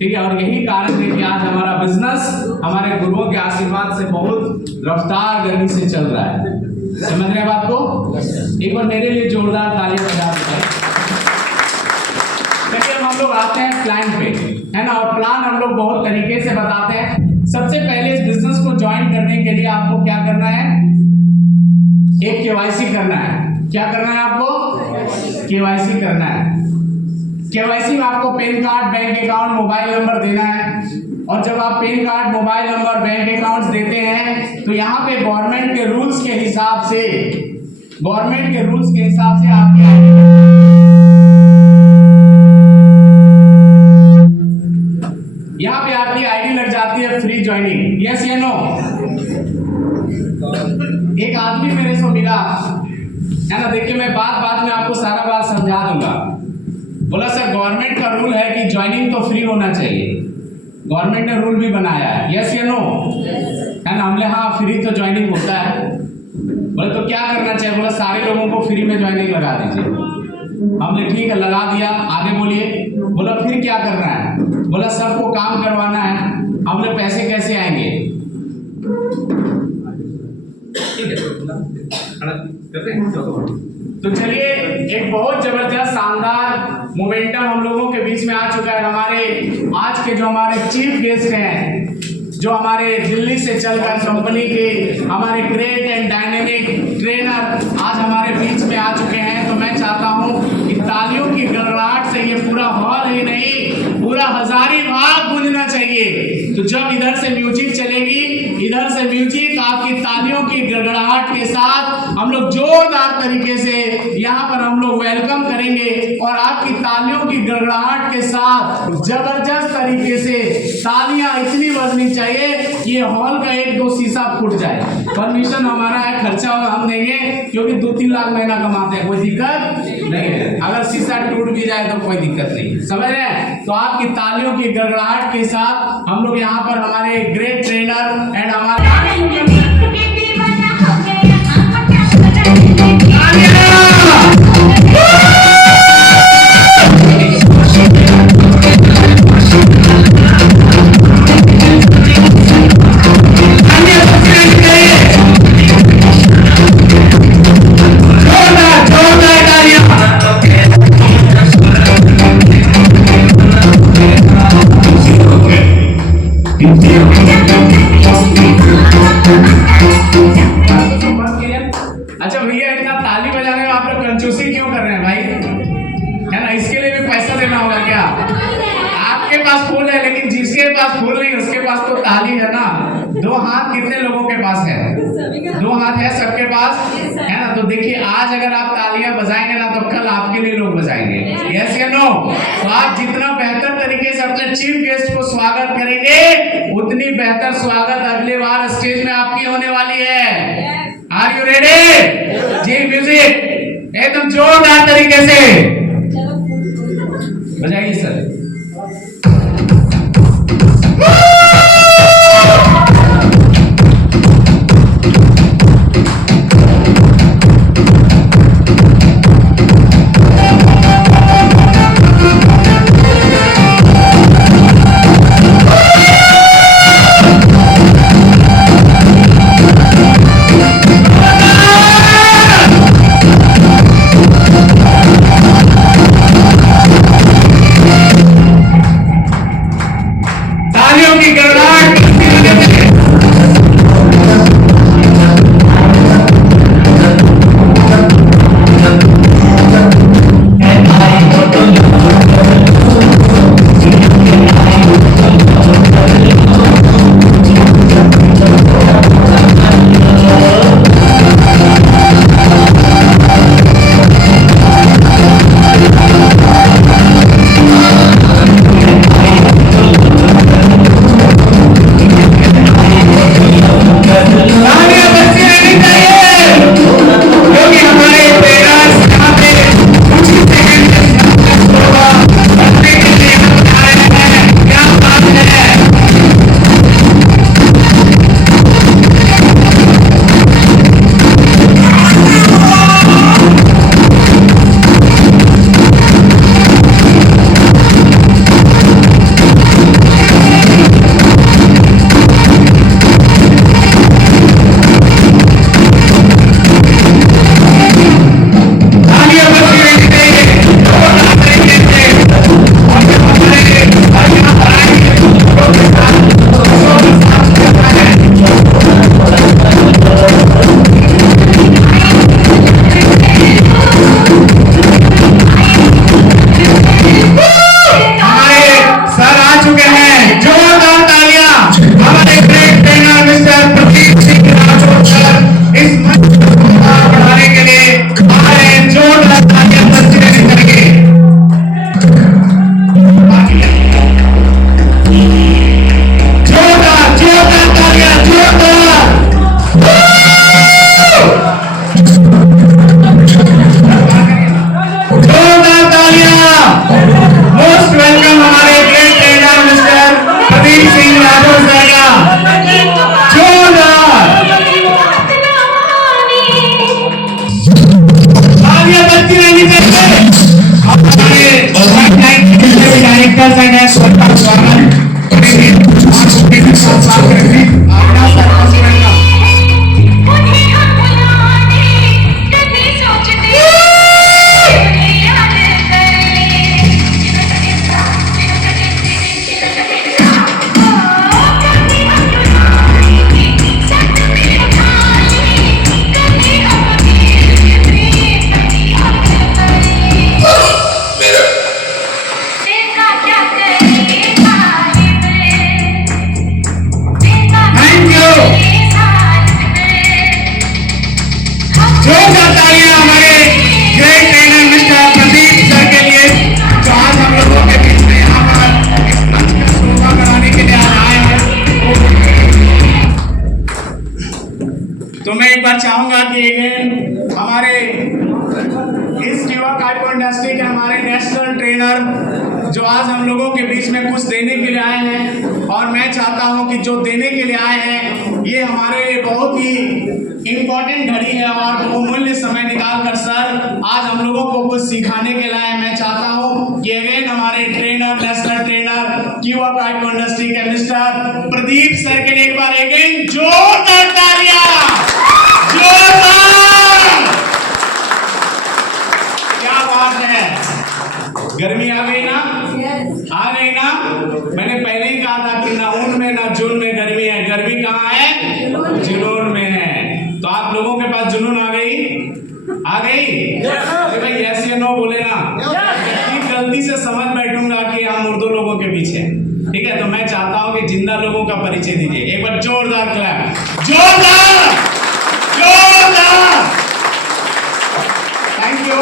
ठीक है। और यही कारण है कि आज हमारा बिजनेस हमारे गुरुओं के आशीर्वाद से बहुत रफ्तार गति से चल रहा है। समझ रहे बात को? एक बार मेरे लिए जोरदार तालियां बजा दीजिए। देखिए हम लोग आते हैं प्लान पे, है ना, और प्लान हम लोग बहुत तरीके से बताते हैं। सबसे पहले इस बिजनेस को ज्वाइन करने के लिए आपको क्या करना है? एक केवाईसी करना है। क्या करना है आपको? केवाईसी करना है। केवाईसी में आपको pan card, bank account, mobile number देना है। और जब आप pan card, mobile number, bank account देते हैं तो यहाँ पे गवर्नमेंट के रूल्स के हिसाब से आपकी यहाँ पे आपकी आईडी लग जाती है फ्री ज्वाइनिंग। यस या नो? एक आदमी मेरे से मिला, है ना, देखिए मैं बात में आपको सारा बात समझा दूंगा। बोला सर गवर्नमेंट का रूल है कि ज्वाइनिंग तो फ्री होना चाहिए, गवर्नमेंट ने रूल भी बनाया है। यस या नो? है ना। हमने हाँ फ्री तो ज्वाइनिंग होता है। बोले तो क्या करना चाहिए? बोला सारे लोगों को फ्री में ज्वाइनिंग लगा दीजिए। हमने ठीक है लगा दिया। आगे बोलिए। बोला फिर क्या करना है? बोला सबको काम करवाना है। हमने पैसे कैसे आएंगे? तो चलिए एक बहुत जबरदस्त शानदार मोमेंटम हम लोगों के बीच में आ चुका है। हमारे आज के जो हमारे चीफ गेस्ट हैं, जो हमारे दिल्ली से चलकर कंपनी के हमारे ग्रेट एंड डायनेमिक ट्रेनर आज हमारे बीच में आ चुके हैं। तो मैं चाहता हूं कि तालियों की गड़गड़ाहट से ये पूरा हॉल ही नहीं पूरा हजारीबाग गूंजना चाहिए। तो जब इधर से म्यूजिक चलेगी, इधर से म्यूजिक आपकी तालियों की गड़गड़ाहट के साथ हम लोग जोरदार तरीके से यहाँ पर हम लोग वेलकम करेंगे। और आपकी तालियों की गड़गड़ाहट के साथ जबरदस्त तरीके से तालियां इतनी बजनी चाहिए कि ये हॉल का 1-2 शीशा फूट जाए। परमिशन हमारा है, खर्चा हम देंगे, क्योंकि 2-3 लाख महीना कमाते हैं, कोई दिक्कत नहीं है। अगर शीशा टूट भी जाए तो कोई दिक्कत नहीं, समझ रहे हैं। तो आपकी तालियों की गड़गड़ाहट के साथ हम लोग यहाँ पर हमारे ग्रेट ट्रेनर एंड हमारे अच्छा भैया इतना ताली बजाने में आप लोग कंजूसी क्यों कर रहे हैं भाई? है ना, इसके लिए भी पैसा देना होगा क्या? आपके पास फूल है लेकिन जिसके पास फूल नहीं उसके पास तो ताली है ना। दो हाथ कितने लोगों के पास है? सभी का दो हाथ है सबके पास, Yes, sir. है ना? तो देखिए आज अगर आप तालियां बजाएंगे ना तो कल आपके लिए लोग बजाएंगे। यस या नो? तो आप जितना बेहतर तरीके से अपने चीफ गेस्ट को स्वागत करेंगे उतनी बेहतर स्वागत अगले बार स्टेज में आपकी होने वाली है। Are you ready? जी म्यूजिक एकदम जोरदार तरीके से बजाइए सर। तालियों की गड़गड़ाहट तालियां बजती रहनी चाहिए क्योंकि हमारे पेरेंट्स यहाँ पे कुछ ही सेकंड में होगा बचने के लिए हम आए हैं। क्या बात है? तालियां बजती रहनी चाहिए जोरदार तरीके से और जब हमारे तालियां बजाएंगे तो के साथ जोर साथ करना है। हमारे सर आ चुके हैं। जोरदार तालियां हमारे great trainer mister Pradeep Singh Rathore sir इस मंच को आगे बढ़ाने के लिए आ रहे हैं। जोरदार तालियां बजती रहनी चाहिए। जोरदार जोरदार तालियां जोरदार। जोरदार तालियां। मोस्ट वेलकम हमारे great trainer mister Pradeep Singh Rathore sir का। जोरदार तालियां बजती रहनी चाहिए। और हमारे डायरेक्टर एंड सबका स्वागत करेंगे और उसके साथ साथ करेंगे आपका सर का वेलकम। Thank you. जोरदार तालियां हमारे great trainer mister Pradeep sir के लिए जो आज हम लोगों के बीच में यहाँ पर इस मंच का शोभा कराने के लिए आज आए हैं। तो मैं एक बार चाहूंगा कि अगेन हमारे इस युवा काइको इंडस्ट्री के हमारे नेशनल ट्रेनर जो आज हम लोगों के बीच में कुछ देने के लिए आए हैं और मैं चाहता हूं कि जो देने के लिए आए हैं ये हमारे लिए बहुत ही इम्पोर्टेंट घड़ी है और बहुमूल्य समय निकाल कर सर आज हम लोगों को कुछ सिखाने के लिए मैं चाहता हूं कि अगेन हमारे ट्रेनर नेशनल ट्रेनर युवा काइको इंडस्ट्री के मिस्टर प्रदीप सर के लिए एक बार अगेन जोरदार तालियां। जोरदार क्या बात है। गर्मी आ गई ना? आ गई ना? मैंने पहले ही कहा था कि ना ऊन में ना जून में गर्मी है। गर्मी कहाँ है? जुनून में है। तो आप लोगों के पास जुनून आ गई? आ गई? अरे भाई यस या नो बोले ना। इतनी जल्दी से समझ बैठूंगा कि हम उर्दू लोगों के पीछे ठीक है, तो मैं चाहता हूं कि जिंदा लोगों का परिचय दीजिए। एक बार जोरदार क्लैप, जोरदार जोरदार। Thank you.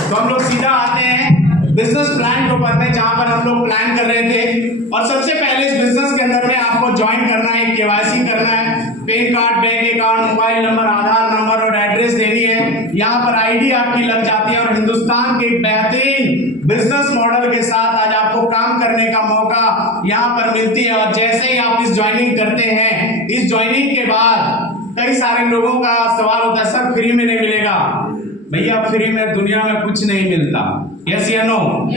तो हम लोग सीधा आते हैं बिजनेस प्लान के ऊपर में, जहां पर हम लोग प्लान कर रहे थे। और सबसे पहले इस बिजनेस के अंदर में आपको ज्वाइन करना है, केवाईसी करना है, pan card, bank account, mobile number, Aadhaar number और एड्रेस देनी है। यहाँ पर आईडी आपकी लग जाती है और हिंदुस्तान के बेहतरीन बिजनेस मॉडल के साथ आज आपको काम करने का मौका यहाँ पर मिलती है। और जैसे ही आप इस ज्वाइनिंग करते हैं, इस ज्वाइनिंग के बाद कई सारे लोगों का सवाल होता है, सर फ्री में नहीं मिलेगा। भैया फ्री में दुनिया में कुछ नहीं मिलता, यस या नो?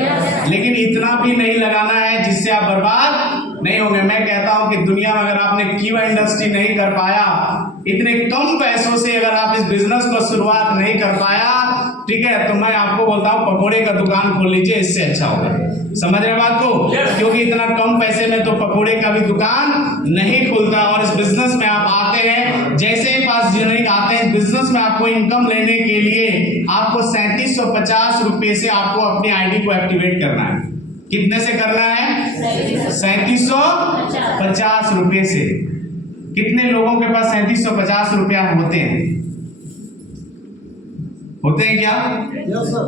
लेकिन इतना भी नहीं लगाना है जिससे आप बर्बाद नहीं होंगे। मैं कहता हूं कि दुनिया में अगर आपने कीवा इंडस्ट्री नहीं कर पाया, इतने कम पैसों से अगर आप इस बिजनेस को शुरुआत नहीं कर पाया, ठीक है, तो मैं आपको बोलता हूं पकोड़े का दुकान खोल लीजिए, इससे अच्छा होगा। समझ रहे बात को? क्योंकि इतना कम पैसे में तो पकोड़े का भी दुकान नहीं खुलता। और इस बिजनेस में आप आते हैं, जैसे ही पास जीवन आते हैं, बिजनेस में आपको इनकम लेने के लिए आपको 3750 रुपए से आपको अपनी आईडी को एक्टिवेट करना है। कितने से करना है? 3750 रुपए से। कितने लोगों के पास 3750 रुपया होते हैं? होते हैं क्या?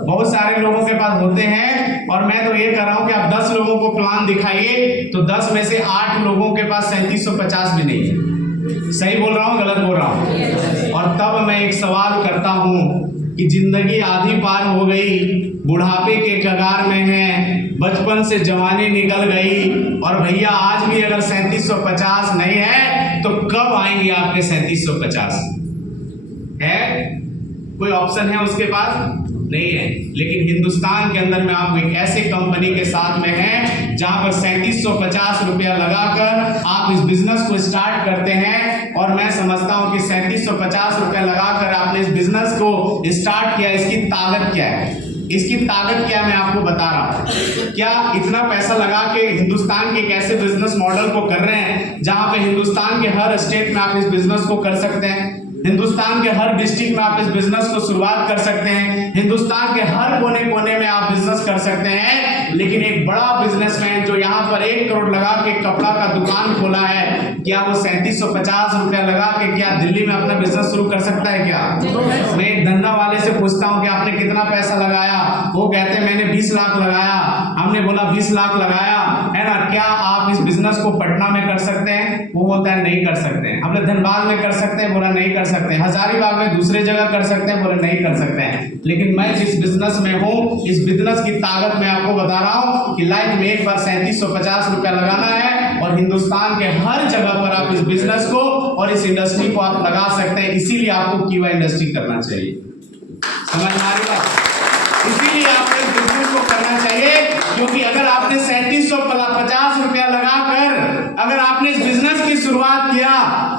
बहुत सारे लोगों के पास होते हैं। और मैं तो ये कर रहा हूं कि आप 10 लोगों को प्लान दिखाइए, तो 10 में से 8 लोगों के पास 3750 भी नहीं है। सही बोल रहा हूं, गलत बोल रहा हूं? और तब मैं एक सवाल करता हूं कि जिंदगी आधी पार हो गई, बुढ़ापे के कगार में है, बचपन से जवानी निकल गई, और भैया आज भी अगर 3750 नहीं है तो कब आएंगे आपके 3750? है कोई ऑप्शन है उसके पास? नहीं है। लेकिन हिंदुस्तान के अंदर में आप एक ऐसे कंपनी के साथ में हैं जहां पर 3750 रुपया लगाकर आप इस बिजनेस को स्टार्ट करते हैं। और मैं समझता हूं कि 3750 रुपया लगाकर आपने इस बिजनेस को स्टार्ट किया, इसकी ताकत क्या है? इसकी ताकत क्या, मैं आपको बता रहा हूं। क्या इतना पैसा लगा के हिंदुस्तान के एक ऐसे बिजनेस मॉडल को कर रहे हैं जहां पे हिंदुस्तान के हर स्टेट में आप इस बिजनेस को कर सकते हैं, हिंदुस्तान के हर डिस्ट्रिक्ट में आप इस बिजनेस को शुरुआत कर सकते हैं, हिंदुस्तान के हर कोने कोने में आप बिजनेस कर सकते हैं। लेकिन एक बड़ा बिजनेसमैन जो यहाँ पर 1 करोड़ लगा के कपड़ा का दुकान खोला है, क्या वो 3750 रुपया लगा के क्या दिल्ली में अपना बिजनेस शुरू कर सकता है क्या? मैं एक धंधा वाले से पूछता हूँ कि आपने कितना पैसा लगाया? वो कहते हैं मैंने 20 लाख लगाया। हमने बोला 20 लाख लगाया है ना, क्या आप इस बिजनेस को पटना में कर सकते हैं? वो बोलता है नहीं कर सकते हैं। अपने धनबाद में कर सकते हैं? बोला नहीं कर सकते हैं। हजारीबाग में दूसरे जगह कर सकते हैं? बोले नहीं कर सकते हैं। लेकिन मैं जिस बिजनेस में हूँ, इस बिजनेस की ताकत मैं आपको बता रहा हूँ कि लाइफ में एक बार 3750 रुपया लगाना है और हिंदुस्तान के हर जगह पर आप इस बिजनेस को और इस इंडस्ट्री को आप लगा सकते हैं। इसीलिए आपको कीवा इंडस्ट्री करना चाहिए। समझ में आ रही बात? इसीलिए आपको इस बिजनेस को करना चाहिए, क्योंकि अगर आपने 3750 रुपया लगाकर अगर आपने इस बिजनेस की शुरुआत किया,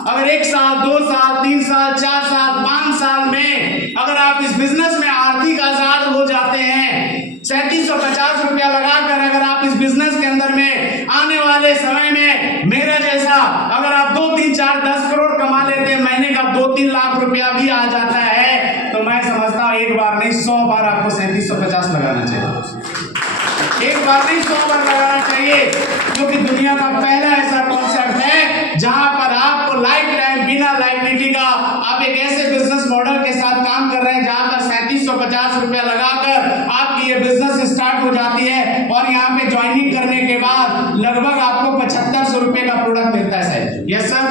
अगर 1 साल, 2 साल, 3 साल, 4 साल, 5 साल में अगर आप इस बिजनेस में आर्थिक आजाद हो जाते हैं, 3750 रुपया लगाकर अगर आप इस बिजनेस के अंदर में आने वाले समय में मेरा जैसा अगर आप 2, 3, 4, 10 करोड़ कमा लेते हैं, महीने का 2-3 लाख रुपया भी आ जाता है, तो मैं समझता हूं एक बार नहीं 100 बार आपको 3750 लगाना चाहिए। एक बार नहीं 100 बार लगाना चाहिए, क्योंकि दुनिया का पहला ऐसा कॉन्सेप्ट है जहां पर आपको लाइफ टाइम बिना लाइबिलिटी का आप एक ऐसे बिजनेस मॉडल के साथ काम कर रहे हैं जहां पर 3750 रुपया लगाकर आपकी ये बिजनेस स्टार्ट हो जाती है। और यहाँ पे ज्वाइनिंग करने के बाद लगभग आपको 7500 रुपए का प्रोडक्ट मिलता है सर। यस सर,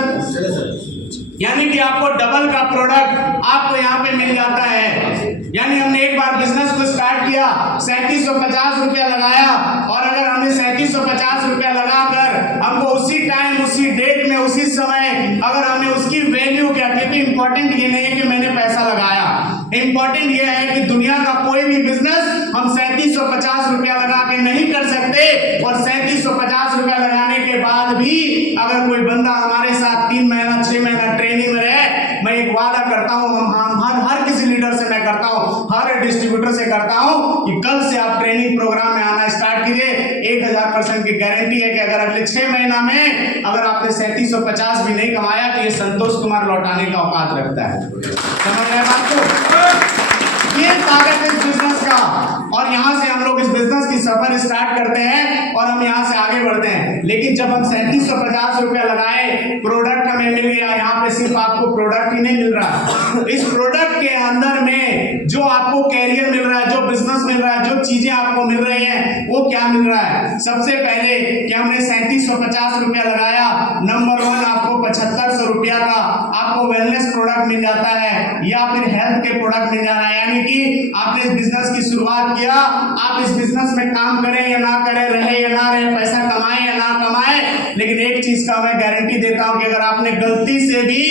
यानी कि आपको डबल का प्रोडक्ट आपको यहाँ पे मिल जाता है। यानी हमने एक बार बिजनेस को स्टार्ट किया, 3750 रुपया लगाया, और अगर हमने 3750 रुपया लगाकर हमको उसी टाइम, उसी डेट में, उसी समय अगर हमने उसकी वैल्यू क्या, क्योंकि इंपॉर्टेंट ये नहीं है कि मैंने पैसा लगाया, इंपॉर्टेंट ये है कि दुनिया का कोई भी बिजनेस हम 3750 रुपया लगा के नहीं कर सकते। और 3750 रुपया लगाने के बाद भी अगर कोई बंदा हमारे साथ 3 महीना 6 महीना ट्रेनिंग में रहे, मैं एक वादा करता हूं, हम हर किसी लीडर से मैं करता हूं, हर डिस्ट्रीब्यूटर से करता हूं कि कल से आप ट्रेनिंग प्रोग्राम में आना स्टार्ट कीजिए। 1000% की गारंटी है कि अगर अगले 6 महीना में अगर आपने 3750 भी नहीं कमाया तो ये संतोष कुमार लौटाने का औकात रखता है। समझ रहे हैं बात को? ये ताकत है इस बिजनेस का। और यहां से हम लोग इस बिजनेस की सफर स्टार्ट करते हैं और हम यहाँ से आगे बढ़ते हैं। लेकिन जब हम 3750 रुपया लगाए, प्रोडक्ट हमें मिल गया। यहाँ पे सिर्फ आपको प्रोडक्ट ही नहीं मिल रहा, इस प्रोडक्ट के अंदर में जो आपको कैरियर मिल रहा है, जो बिजनेस मिल रहा है, जो चीजें आपको मिल रही हैं, वो क्या मिल रहा है। सबसे पहले कि हमने 3750 रुपया लगाया, नंबर 1 आपको 7500 रुपया का आपको वेलनेस प्रोडक्ट मिल जाता है या फिर हेल्थ के प्रोडक्ट मिल जा रहा है। यानी कि आपने इस बिजनेस की शुरुआत किया, आप इस बिजनेस में काम करें या ना करें, रहे या ना रहे, पैसा कमाए या ना कमाए, लेकिन एक चीज का मैं गारंटी देता हूं कि अगर आपने गलती से भी,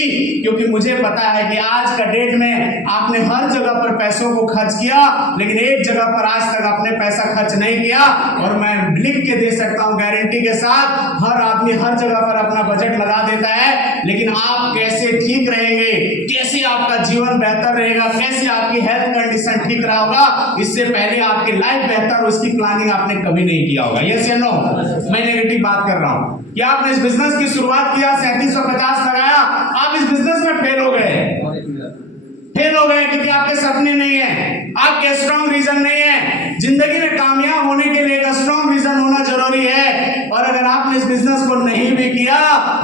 क्योंकि मुझे पता है कि आज का डेट में आपने हर जगह पर पैसों को खर्च किया, लेकिन एक जगह पर आज तक आपने पैसा खर्च नहीं किया, और मैं लिख के दे सकता हूं गारंटी के साथ, हर आदमी हर जगह पर अपना बजट लगा देता है, लेकिन आप कैसे ठीक रहेंगे, कैसे आपका जीवन बेहतर रहेगा, कैसे आपकी हेल्थ कंडीशन ठीक रहा होगा, इससे पहले आपकी लाइफ बेहतर, उसकी प्लानिंग आपने कभी नहीं किया होगा। यस या नो? मैं नेगेटिव बात कर रहा हूं कि आपने इस बिजनेस की शुरुआत किया, 3750 लगाया, आप इस बिजनेस में फेल हो गए क्योंकि आपके सपने नहीं है, आपके स्ट्रॉन्ग रीजन नहीं है। जिंदगी में कामयाब होने के लिए एक स्ट्रॉन्ग रीजन होना जरूरी है, और अगर आपने इस बिजनेस को नहीं भी किया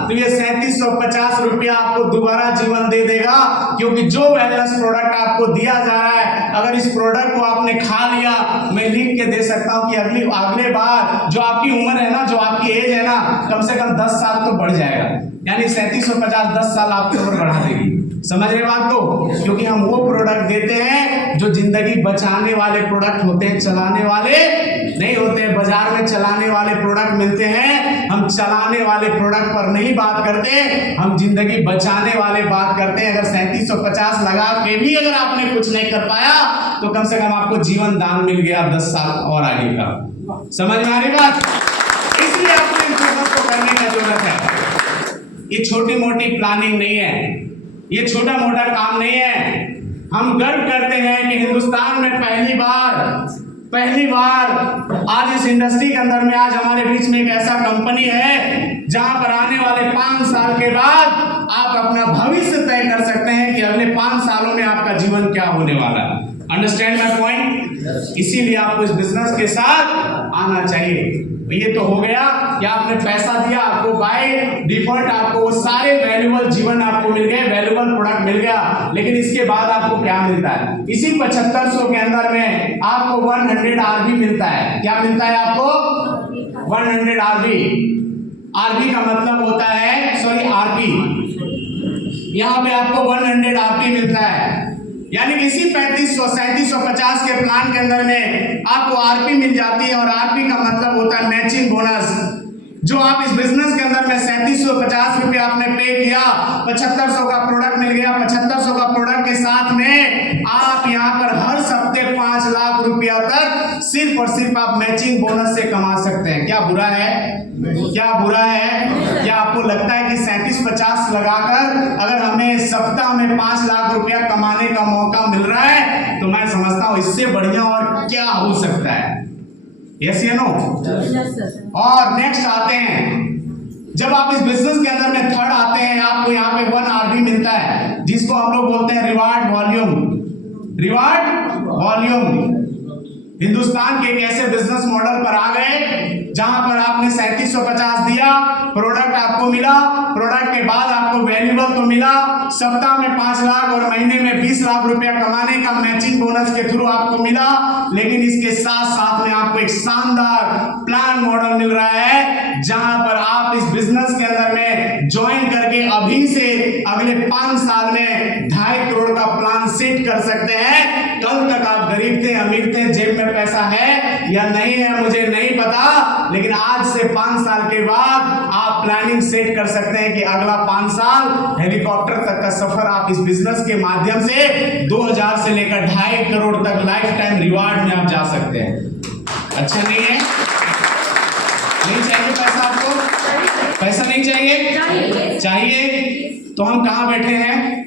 तो ये 3750 रुपया आपको दोबारा जीवन दे देगा, क्योंकि जो वेलनेस प्रोडक्ट आपको दिया जा रहा है, अगर इस प्रोडक्ट को आपने खा लिया, मैं लिख के दे सकता हूं कि अगले बार जो आपकी उम्र है ना, जो आपकी एज है ना, कम से कम 10 साल तो बढ़ जाएगा। यानी 3750 10 साल आपकी उम्र बढ़ा देगी। समझ रहे बात को? क्योंकि हम वो प्रोडक्ट देते हैं जो जिंदगी बचाने वाले प्रोडक्ट होते हैं, चलाने वाले नहीं होते हैं। बाजार में चलाने वाले प्रोडक्ट मिलते हैं, हम चलाने वाले प्रोडक्ट पर नहीं बात करते, हम जिंदगी बचाने वाले बात करते हैं। अगर 3750 लगा के भी अगर आपने कुछ नहीं कर पाया तो कम से कम आपको जीवन दान मिल गया 10 साल और आगे का। समझ में आ रही बात? इसलिए आपको इन प्रोडक्ट को करने की जरूरत है। ये छोटी मोटी प्लानिंग नहीं है, ये छोटा मोटा काम नहीं है। हम गर्व करते हैं कि हिंदुस्तान में पहली बार आज इस इंडस्ट्री के अंदर में आज हमारे बीच में एक ऐसा कंपनी है जहां पर आने वाले 5 साल के बाद आप अपना भविष्य तय कर सकते हैं कि अगले 5 सालों में आपका जीवन क्या होने वाला है। Understand my point? इसीलिए आपको इस बिजनेस के साथ आना चाहिए। ये तो हो गया कि आपने पैसा दिया, आपको बाय डिफॉल्ट आपको वो सारे वैल्यूएबल जीवन आपको मिल गए, वैल्यूएबल प्रोडक्ट मिल गया, लेकिन इसके बाद आपको क्या मिलता है? इसी 7500 के अंदर में आपको 100 आरबी मिलता है। क्या मिलता है आपको? 100 आरबी। आरबी का मतलब होता है, सॉरी आरपी, यहाँ पे आपको 100 आरपी मिलता है। यानी कि इसी 3750 के प्लान के अंदर में आपको आरपी मिल जाती है, और आरपी का मतलब होता है मैचिंग बोनस। जो आप इस बिजनेस के अंदर में 3750 रुपया आपने पे किया, 7500 का प्रोडक्ट मिल गया, 7500 का प्रोडक्ट के साथ में आप यहाँ पर हर हफ्ते 5 लाख रुपया तक सिर्फ और सिर्फ आप मैचिंग बोनस से कमा सकते हैं। क्या बुरा है? क्या बुरा है? क्या आपको लगता है कि 3750 लगाकर अगर हमें सप्ताह में 5 लाख रुपया कमाने का मौका मिल रहा है, तो मैं समझता हूं इससे बढ़िया और क्या हो सकता है? यस या नो? और नेक्स्ट आते हैं, जब आप इस बिजनेस के अंदर में थर्ड आते हैं, आपको यहाँ पे 1 आरबी मिलता है, जिसको हम लोग बोलते हैं reward volume. Reward volume Hindustan के एक ऐसे बिजनेस मॉडल पर आ गए जहां पर आपने 3750 दिया, प्रोडक्ट आपको मिला, प्रोडक्ट के बाद आपको वैल्यूएबल तो मिला, सप्ताह में 5 लाख और महीने में 20 लाख रुपया कमाने का मैचिंग बोनस के थ्रू आपको मिला, लेकिन इसके साथ साथ में आपको एक शानदार प्लान मॉडल मिल रहा है जहां पर आप इस बिजनेस के अंदर में ज्वाइन करके अभी से अगले 5 साल में 2.5 करोड़ का प्लान सेट कर सकते हैं। कल तक आप गरीब थे, अमीर थे, जेब में पैसा है या नहीं है मुझे नहीं पता, लेकिन आज से 5 साल के बाद आप प्लानिंग सेट कर सकते हैं कि अगला 5 साल हेलीकॉप्टर तक का सफर आप इस बिजनेस के माध्यम से 2000 से लेकर 2.5 करोड़ तक लाइफ टाइम रिवार्ड में आप जा सकते हैं। अच्छा नहीं है? नहीं चाहिए पैसा आपको? पैसा नहीं चाहिए? चाहिए तो हम कहाँ बैठे हैं?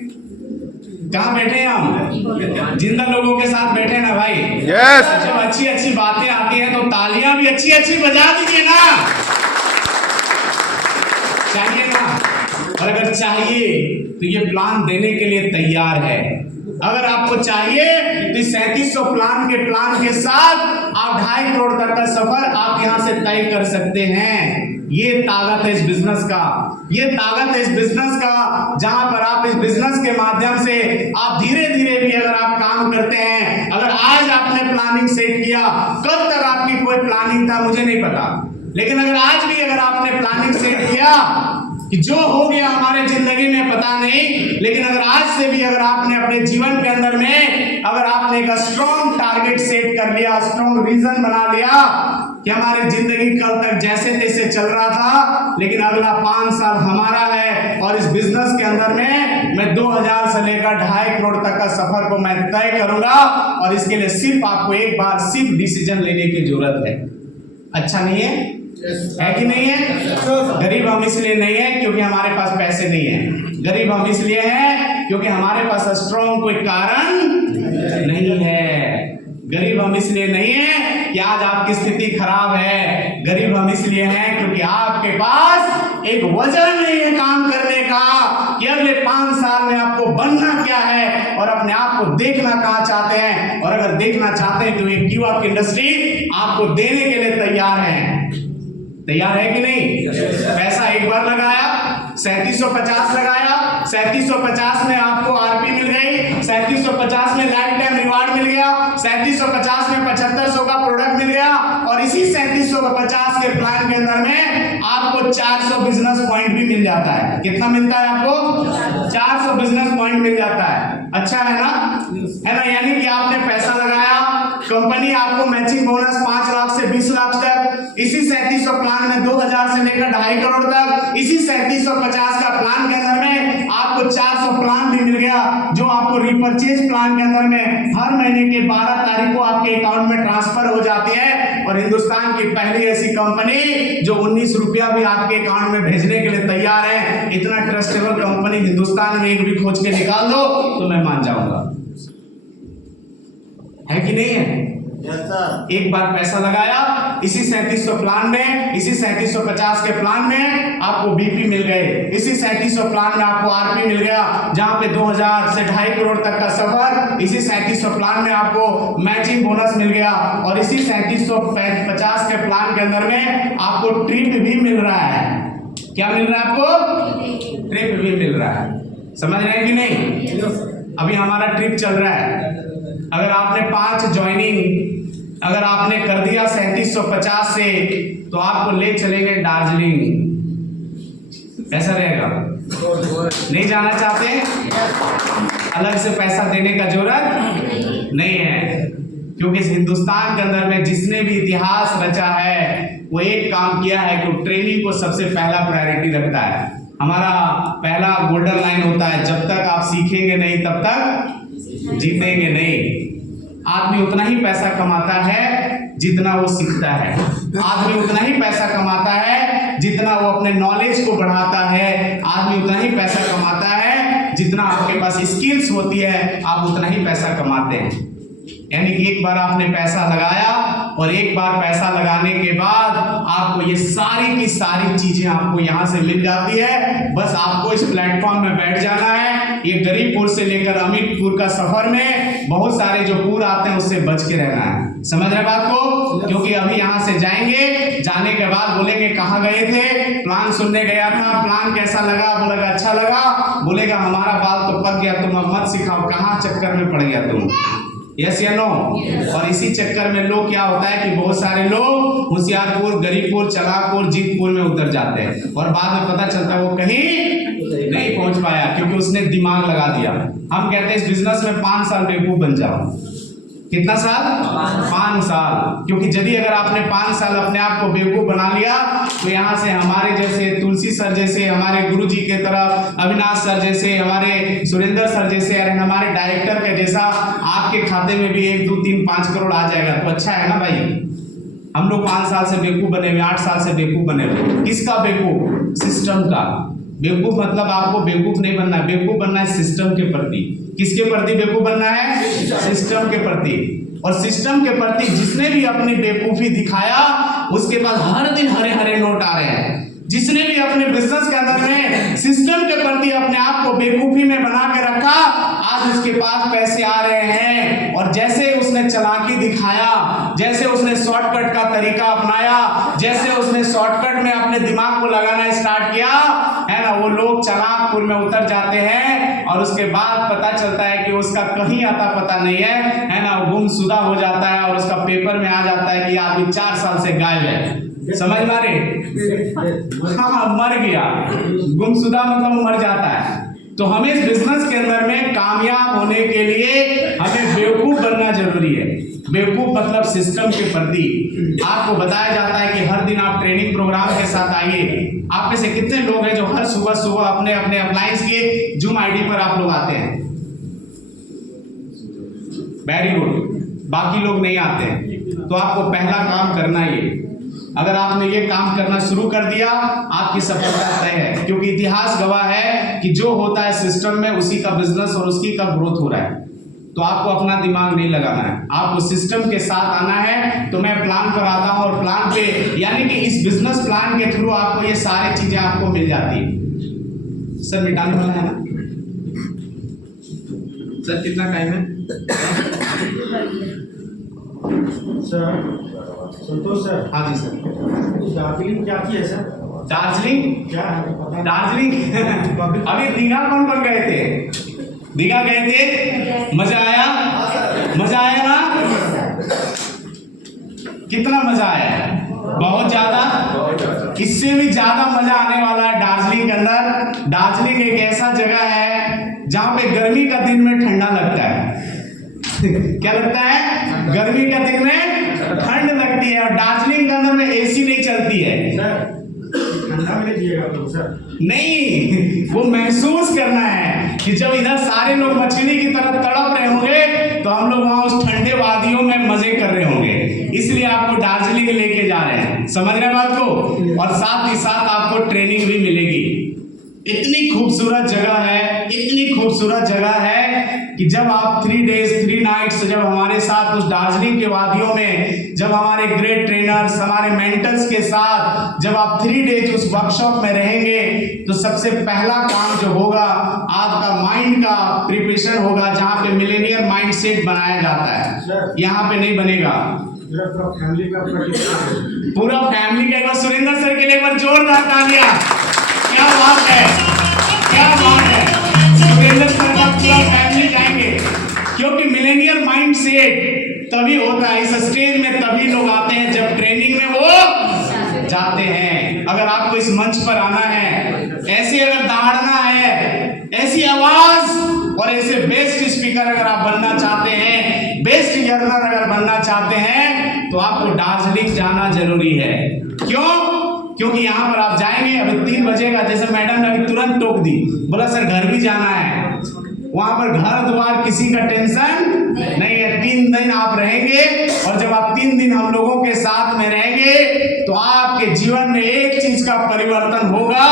कहाँ बैठे हैं हम? जिंदा लोगों के साथ बैठे ना भाई। यस। जब अच्छी अच्छी बातें आती हैं तो तालियां भी अच्छी अच्छी बजा दीजिए ना। चाहिए ना? और अगर चाहिए तो ये प्लान देने के लिए तैयार है। अगर आपको चाहिए तो 3700 प्लान के साथ आप 2.5 करोड़ तक का सफर आप यहां से तय कर सकते हैं। ये ताकत है इस बिजनेस का, ये ताकत है इस बिजनेस का, जहां पर आप इस बिजनेस के माध्यम से आप धीरे धीरे भी अगर आप काम करते हैं, अगर आज आपने प्लानिंग सेट किया, कब तक आपकी कोई प्लानिंग था मुझे नहीं पता, लेकिन अगर आज भी अगर आपने प्लानिंग सेट किया कि जो हो गया हमारे जिंदगी में पता नहीं, लेकिन अगर आज से भी अगर आपने अपने जीवन के अंदर में अगर आपने एक स्ट्रॉन्ग टारगेट सेट कर लिया, स्ट्रॉन्ग रीजन बना लिया कि हमारी जिंदगी कल तक जैसे तैसे चल रहा था, लेकिन अगला 5 साल हमारा है और इस बिजनेस के अंदर में मैं 2000 से लेकर 2.5 करोड़ तक का सफर को मैं तय करूंगा, और इसके लिए सिर्फ आपको एक बार सिर्फ डिसीजन लेने की जरूरत है। अच्छा नहीं है? है कि नहीं है? गरीब हम इसलिए नहीं है क्योंकि हमारे पास पैसे नहीं है, गरीब हम इसलिए हैं क्योंकि हमारे पास स्ट्रॉन्ग कोई कारण नहीं है। गरीब हम इसलिए नहीं है कि आज आपकी स्थिति खराब है, गरीब हम इसलिए हैं क्योंकि आपके पास एक वजन नहीं है काम करने का कि अगले 5 साल में आपको बनना क्या है और अपने आप को देखना कहां चाहते हैं, और अगर देखना चाहते हैं तो ये कीवर्क इंडस्ट्री आपको देने के लिए तैयार है। तैयार है कि नहीं? पैसा एक बार लगाया, 3750 लगाया, 3750 में आपको आरपी मिल गई, 3750 में लाइफ टाइम रिवार्ड मिल गया, 3750 में 7500 का प्रोडक्ट मिल गया, और इसी 3750 के प्लान के अंदर में आपको 400 बिजनेस पॉइंट भी मिल जाता है। कितना मिलता है आपको? 400 बिजनेस पॉइंट मिल जाता है। अच्छा है ना? है ना? यानी कि आपने पैसा लगाया, कंपनी आपको मैचिंग बोनस 5 लाख से 20 लाख तक, इसी 3700 प्लान में 2000 से लेकर 2.5 करोड़ तक, इसी 3750 का प्लान के अंदर में आपको 400 प्लान भी मिल गया, जो आपको रिपर्चेज प्लान के अंदर में हर महीने के 12 तारीख को आपके अकाउंट में ट्रांसफर हो जाती है, और हिंदुस्तान की पहली ऐसी कंपनी जो 19 रुपया भी आपके अकाउंट में भेजने के लिए तैयार है। इतना ट्रस्टेबल कंपनी हिंदुस्तान में एक भी खोज के निकाल दो तो मैं मान जाऊंगा। है कि नहीं है? एक बार पैसा लगाया, इसी 3700 प्लान में, इसी 3750 के प्लान में आपको बीपी मिल गए, इसी 3700 प्लान में आपको आरपी मिल गया, जहां पे 2000 से 2.5 करोड़ तक का सफर, इसी 3700 प्लान में आपको मैचिंग बोनस मिल गया, और इसी 3750 के प्लान के अंदर में आपको ट्रिप भी मिल रहा है। क्या मिल रहा है आपको? ट्रिप भी मिल रहा है। समझ रहे हैं कि नहीं? अभी हमारा ट्रिप चल रहा है, अगर आपने 5 ज्वाइनिंग अगर आपने कर दिया 3750 से, तो आपको ले चलेंगे दार्जिलिंग। कैसा रहेगा? नहीं जाना चाहते? अलग से पैसा देने का जरूरत नहीं है, क्योंकि इस हिंदुस्तान के अंदर में जिसने भी इतिहास रचा है वो एक काम किया है कि ट्रेनिंग को सबसे पहला प्रायोरिटी रखता है। हमारा पहला गोल्डन लाइन होता है, जब तक आप सीखेंगे नहीं तब तक जीतेंगे नहीं। आदमी उतना ही पैसा कमाता है जितना वो सीखता है, आदमी उतना ही पैसा कमाता है जितना वो अपने नॉलेज को बढ़ाता है, आदमी उतना ही पैसा कमाता है जितना आपके पास स्किल्स होती है, आप उतना ही पैसा कमाते हैं। यानी कि एक बार आपने पैसा लगाया, और एक बार पैसा लगाने के बाद आपको ये सारी की सारी चीजें आपको यहाँ से मिल जाती है। बस आपको इस प्लेटफॉर्म में बैठ जाना है। ये गरीबपुर से लेकर अमीरपुर का सफर में बहुत सारे जो पूर आते हैं उससे बच के रहना है। समझ रहे बात को? क्योंकि अभी यहाँ से जाएंगे, जाने के बाद बोलेंगे कहाँ गए थे, प्लान सुनने गया था, प्लान कैसा लगा, बोलेगा अच्छा लगा, बोलेगा हमारा बाल तो पक गया, तुम अब मत सिखाओ, कहाँ चक्कर में पड़ गया तुम। यस या नो? और इसी चक्कर में लोग क्या होता है कि बहुत सारे लोग होशियारपुर, गरीबपुर, चलापुर, जीतपुर में उतर जाते हैं, और बाद में पता चलता है वो कहीं नहीं पहुंच पाया, क्योंकि उसने दिमाग लगा दिया। हम कहते हैं इस बिजनेस में 5 साल बेवकूफ बन जाओ। कितना साल? 5 साल। क्योंकि यदि अगर आपने 5 साल अपने आप को बेवकूफ बना लिया, तो यहाँ से हमारे जैसे तुलसी सर जैसे, हमारे गुरुजी के तरफ अविनाश सर जैसे, हमारे सुरेंद्र सर जैसे, और हमारे डायरेक्टर के जैसा आपके खाते में भी 1, 2, 3, 5 करोड़ आ जाएगा, तो अच्छा है ना भाई। हम लोग 5 साल से बेवकूफ बने हुए, 8 साल से बेवकूफ बने हुए। किसका बेवकूफ? सिस्टम का बेवकूफ। मतलब आपको बेवकूफ नहीं बनना है, बेवकूफ बनना है सिस्टम के प्रति। किसके प्रति बेवकूफ बनना है? सिस्टम के प्रति। और सिस्टम के प्रति जिसने भी अपनी बेवकूफी दिखाया, उसके पास हर दिन हरे हरे नोट आ रहे हैं, जिसने भी अपने बिजनेस के अंदर में सिस्टम के प्रति अपने आप को बेवकूफी में बना के रखा, आज उसके पास पैसे आ रहे हैं। और जैसे उसने चालाकी दिखाया, जैसे उसने शॉर्टकट का तरीका अपनाया, जैसे उसने शॉर्टकट में अपने दिमाग को लगाना स्टार्ट किया, है ना, वो लोग चालाकपुर में उतर जाते हैं और उसके बाद पता चलता है कि उसका कहीं आता पता नहीं है ना, वो गुमशुदा हो जाता है और उसका पेपर में आ जाता है कि आदमी 4 साल से गायब है। समझ मारे? हाँ, मर गया। गुमशुदा मतलब मर जाता है। तो हमें इस बिजनेस के अंदर में कामयाब होने के लिए हमें बेवकूफ बनना जरूरी है। बेवकूफ मतलब सिस्टम के प्रति। आपको बताया जाता है कि हर दिन आप ट्रेनिंग प्रोग्राम के साथ आइए। आप में से कितने लोग हैं जो हर सुबह सुबह अपने अपने अप्लायंस के जूम आईडी पर आप लोग आते हैं? Very good. बाकी लोग नहीं आते हैं। तो आपको पहला काम करना ये, अगर आपने ये काम करना शुरू कर दिया, आपकी सफलता तय है। क्योंकि इतिहास गवाह है कि जो होता है सिस्टम में, उसी का बिजनेस और उसकी का ग्रोथ हो रहा है। तो आपको अपना दिमाग नहीं लगाना है, आपको सिस्टम के साथ आना है। तो मैं प्लान पर आता हूं और प्लान पे, यानी कि इस बिजनेस प्लान के थ्रू आपको ये सारी चीजें आपको मिल जाती है। सर मिटाने वाला है ना? सर कितना टाइम है? सर संतोष सर। हाँ जी सर। दार्जिलिंग क्या की है सर? दार्जिलिंग? क्या है? दार्जिलिंग अभी दीघा कौन कौन गए थे? दीघा गए थे? मजा आया? मजा आया ना? कितना मजा आया? बहुत ज्यादा। इससे भी ज्यादा मजा आने वाला है दार्जिलिंग के अंदर। दार्जिलिंग एक ऐसा जगह है जहां पे गर्मी का दिन में ठंडा लगता है। क्या लगता है? गर्मी का दिन में ठंड लगती है और दार्जिलिंग के अंदर में एसी नहीं चलती है। सर ठंडा में लीजिएगा तो सर। नहीं, वो महसूस करना है कि जब इधर सारे लोग मछली की तरह तड़प रहे होंगे तो हम लोग वहां उस ठंडे वादियों में मजे कर रहे होंगे। इसलिए आपको दार्जिलिंग लेके जा रहे हैं। समझ रहे बात को? और साथ ही साथ आपको ट्रेनिंग भी मिलेगी। इतनी खूबसूरत जगह है, इतनी खूबसूरत जगह है कि जब आप 3 डेज 3 नाइट्स जब हमारे साथ उस दार्जिलिंग के वादियों में, जब हमारे ग्रेट ट्रेनर्स, हमारे मेंटर्स के साथ जब आप 3 डेज उस वर्कशॉप में रहेंगे, तो सबसे पहला काम जो होगा, आपका माइंड का प्रिपरेशन होगा, जहाँ पे मिलेनियर माइंड सेट बनाया जाता है। यहाँ पे नहीं बनेगा। पूरा फैमिली का पूरा फैमिली का। एक बार सुरेंद्र सर के लिए एक बार जोरदार तालियां। क्या बात है, क्या बात है। सुरेंद्र सर का पूरा फैमिली जाएंगे, क्योंकि मिलेनियर माइंड सेट तभी होता है इस स्टेज में, तभी लोग आते हैं जब ट्रेनिंग में वो जाते हैं। अगर आपको इस मंच पर आना है, ऐसे अगर दहाड़ना है, ऐसी आवाज और ऐसे बेस्ट स्पीकर अगर आप बनना चाहते हैं, बेस्ट लर्नर अगर बनना चाहते हैं, तो आपको दार्जिलिंग जाना जरूरी है। क्यों? क्योंकि यहाँ पर आप जाएंगे, अभी 3 बजे का, जैसे मैडम ने अभी तुरंत टोक दी, बोला सर घर भी जाना है। वहां पर घर द्वार किसी का टेंशन नहीं है। 3 दिन आप रहेंगे और जब आप 3 दिन हम लोगों के साथ में रहेंगे, तो आपके जीवन में एक चीज का परिवर्तन होगा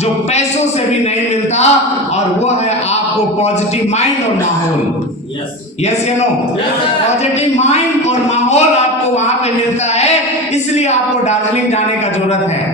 जो पैसों से भी नहीं मिलता, और वो है आपको पॉजिटिव माइंड और माहौल। यस या नो? पॉजिटिव माइंड और माहौल आपको वहां पे मिलता है, इसलिए आपको दार्जिलिंग जाने का जरूरत है।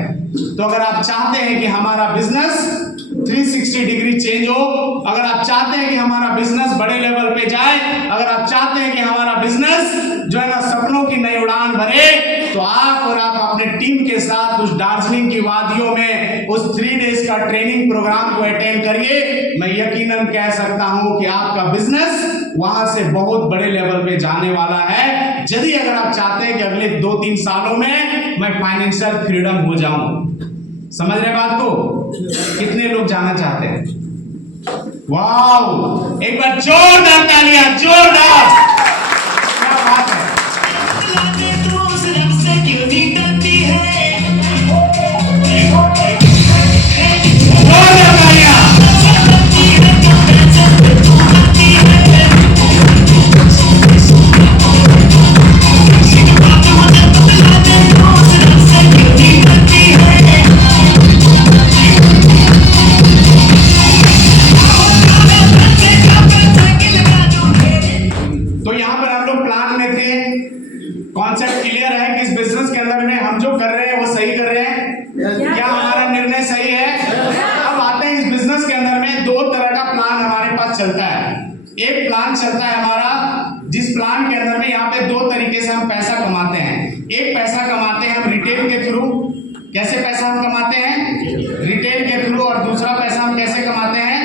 तो अगर आप चाहते हैं कि हमारा बिजनेस 360 डिग्री चेंज हो, अगर आप चाहते हैं कि हमारा बिजनेस बड़े लेवल पे जाए, अगर आप चाहते हैं कि हमारा बिजनेस जो है ना सपनों की नई उड़ान भरे, तो आप और आप अपने टीम के साथ उस दार्जिलिंग की वादियों में उस 3 डेज का ट्रेनिंग प्रोग्राम को अटेंड करिए। मैं यकीनन कह सकता हूं कि आपका बिजनेस वहां से बहुत बड़े लेवल पे जाने वाला है। यदि अगर आप चाहते हैं कि अगले 2-3 सालों में मैं फाइनेंशियल फ्रीडम हो जाऊं। समझ रहे बात को? कितने लोग जाना चाहते हैं? वाओ, एक बार जोरदार तालियां, जोरदार। क्या बात है। जोरदार तालियां। कॉन्सेप्ट क्लियर है कि इस बिजनेस के अंदर में हम जो कर रहे हैं वो सही कर रहे हैं? क्या हमारा दो तरीके से हम पैसा कमाते हैं। एक पैसा कमाते हैं हम रिटेल के थ्रू। कैसे पैसा हम कमाते हैं? रिटेल के थ्रू। और दूसरा पैसा हम कैसे कमाते हैं?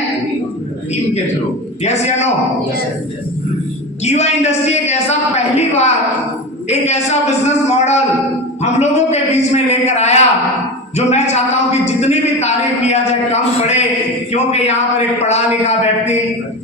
टीम के थ्रू। यस या नो? कीवा इंडस्ट्री एक ऐसा पहली बार एक ऐसा बिजनेस मॉडल हम लोगों के बीच में लेकर आया जो मैं चाहता हूं कि जितनी भी तारीफ किया जाए कम पड़े, क्योंकि यहाँ पर एक पढ़ा लिखा व्यक्ति,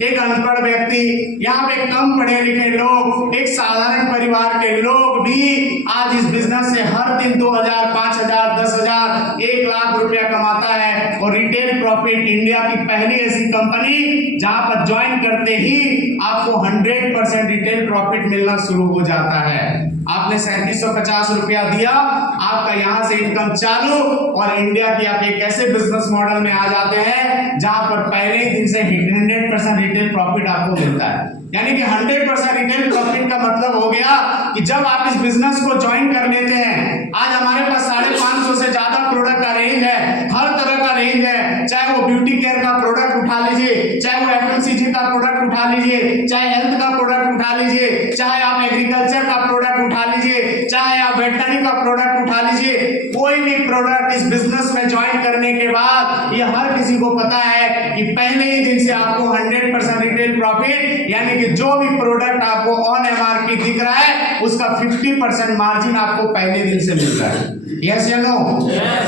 एक अनपढ़ व्यक्ति, यहाँ पे कम पढ़े लिखे लोग, एक साधारण परिवार के लोग भी आज इस बिजनेस से हर दिन 2000, 5000, 10,000, 1 लाख रुपया कमाता है। और रिटेल प्रॉफिट इंडिया की पहली ऐसी कंपनी जहां पर ज्वाइन करते ही आपको 100% रिटेल प्रॉफिट मिलना शुरू हो जाता है। आपने 3750 रुपया दिया, आपका यहां से इनकम चालू, और इंडिया की आप एक ऐसे बिजनेस मॉडल में आ जाते हैं जहां पर पहले ही दिन से 100% रिटेल प्रॉफिट आपको मिलता है। यानी कि 100% रिटेल प्रॉफिट का मतलब हो गया कि जब आप इस बिजनेस को ज्वाइन कर लेते हैं, आज हमारे पास 550 से ज्यादा प्रोडक्ट का रेंज है, हर तरह का रेंज है, चाहे वो ब्यूटी केयर का प्रोडक्ट उठा लीजिए, चाहे वो एफएमसीजी का प्रोडक्ट उठा लीजिए, चाहे हेल्थ का प्रोडक्ट उठा लीजिए, चाहे आप एग्रीकल्चर का प्रोडक्ट उठा लीजिए, चाहे आप वेटरनरी का प्रोडक्ट उठा लीजिए। कोई भी प्रोडक्ट इस बिजनेस में ज्वाइन करने के बाद ये हर किसी को पता है कि पहले ही दिन से आपको 100% रिटेल प्रॉफिट, यानी कि जो भी प्रोडक्ट आपको ऑन एमआरपी दिख रहा है उसका 50% मार्जिन आपको पहले दिन से मिल रहा है। यस या नो?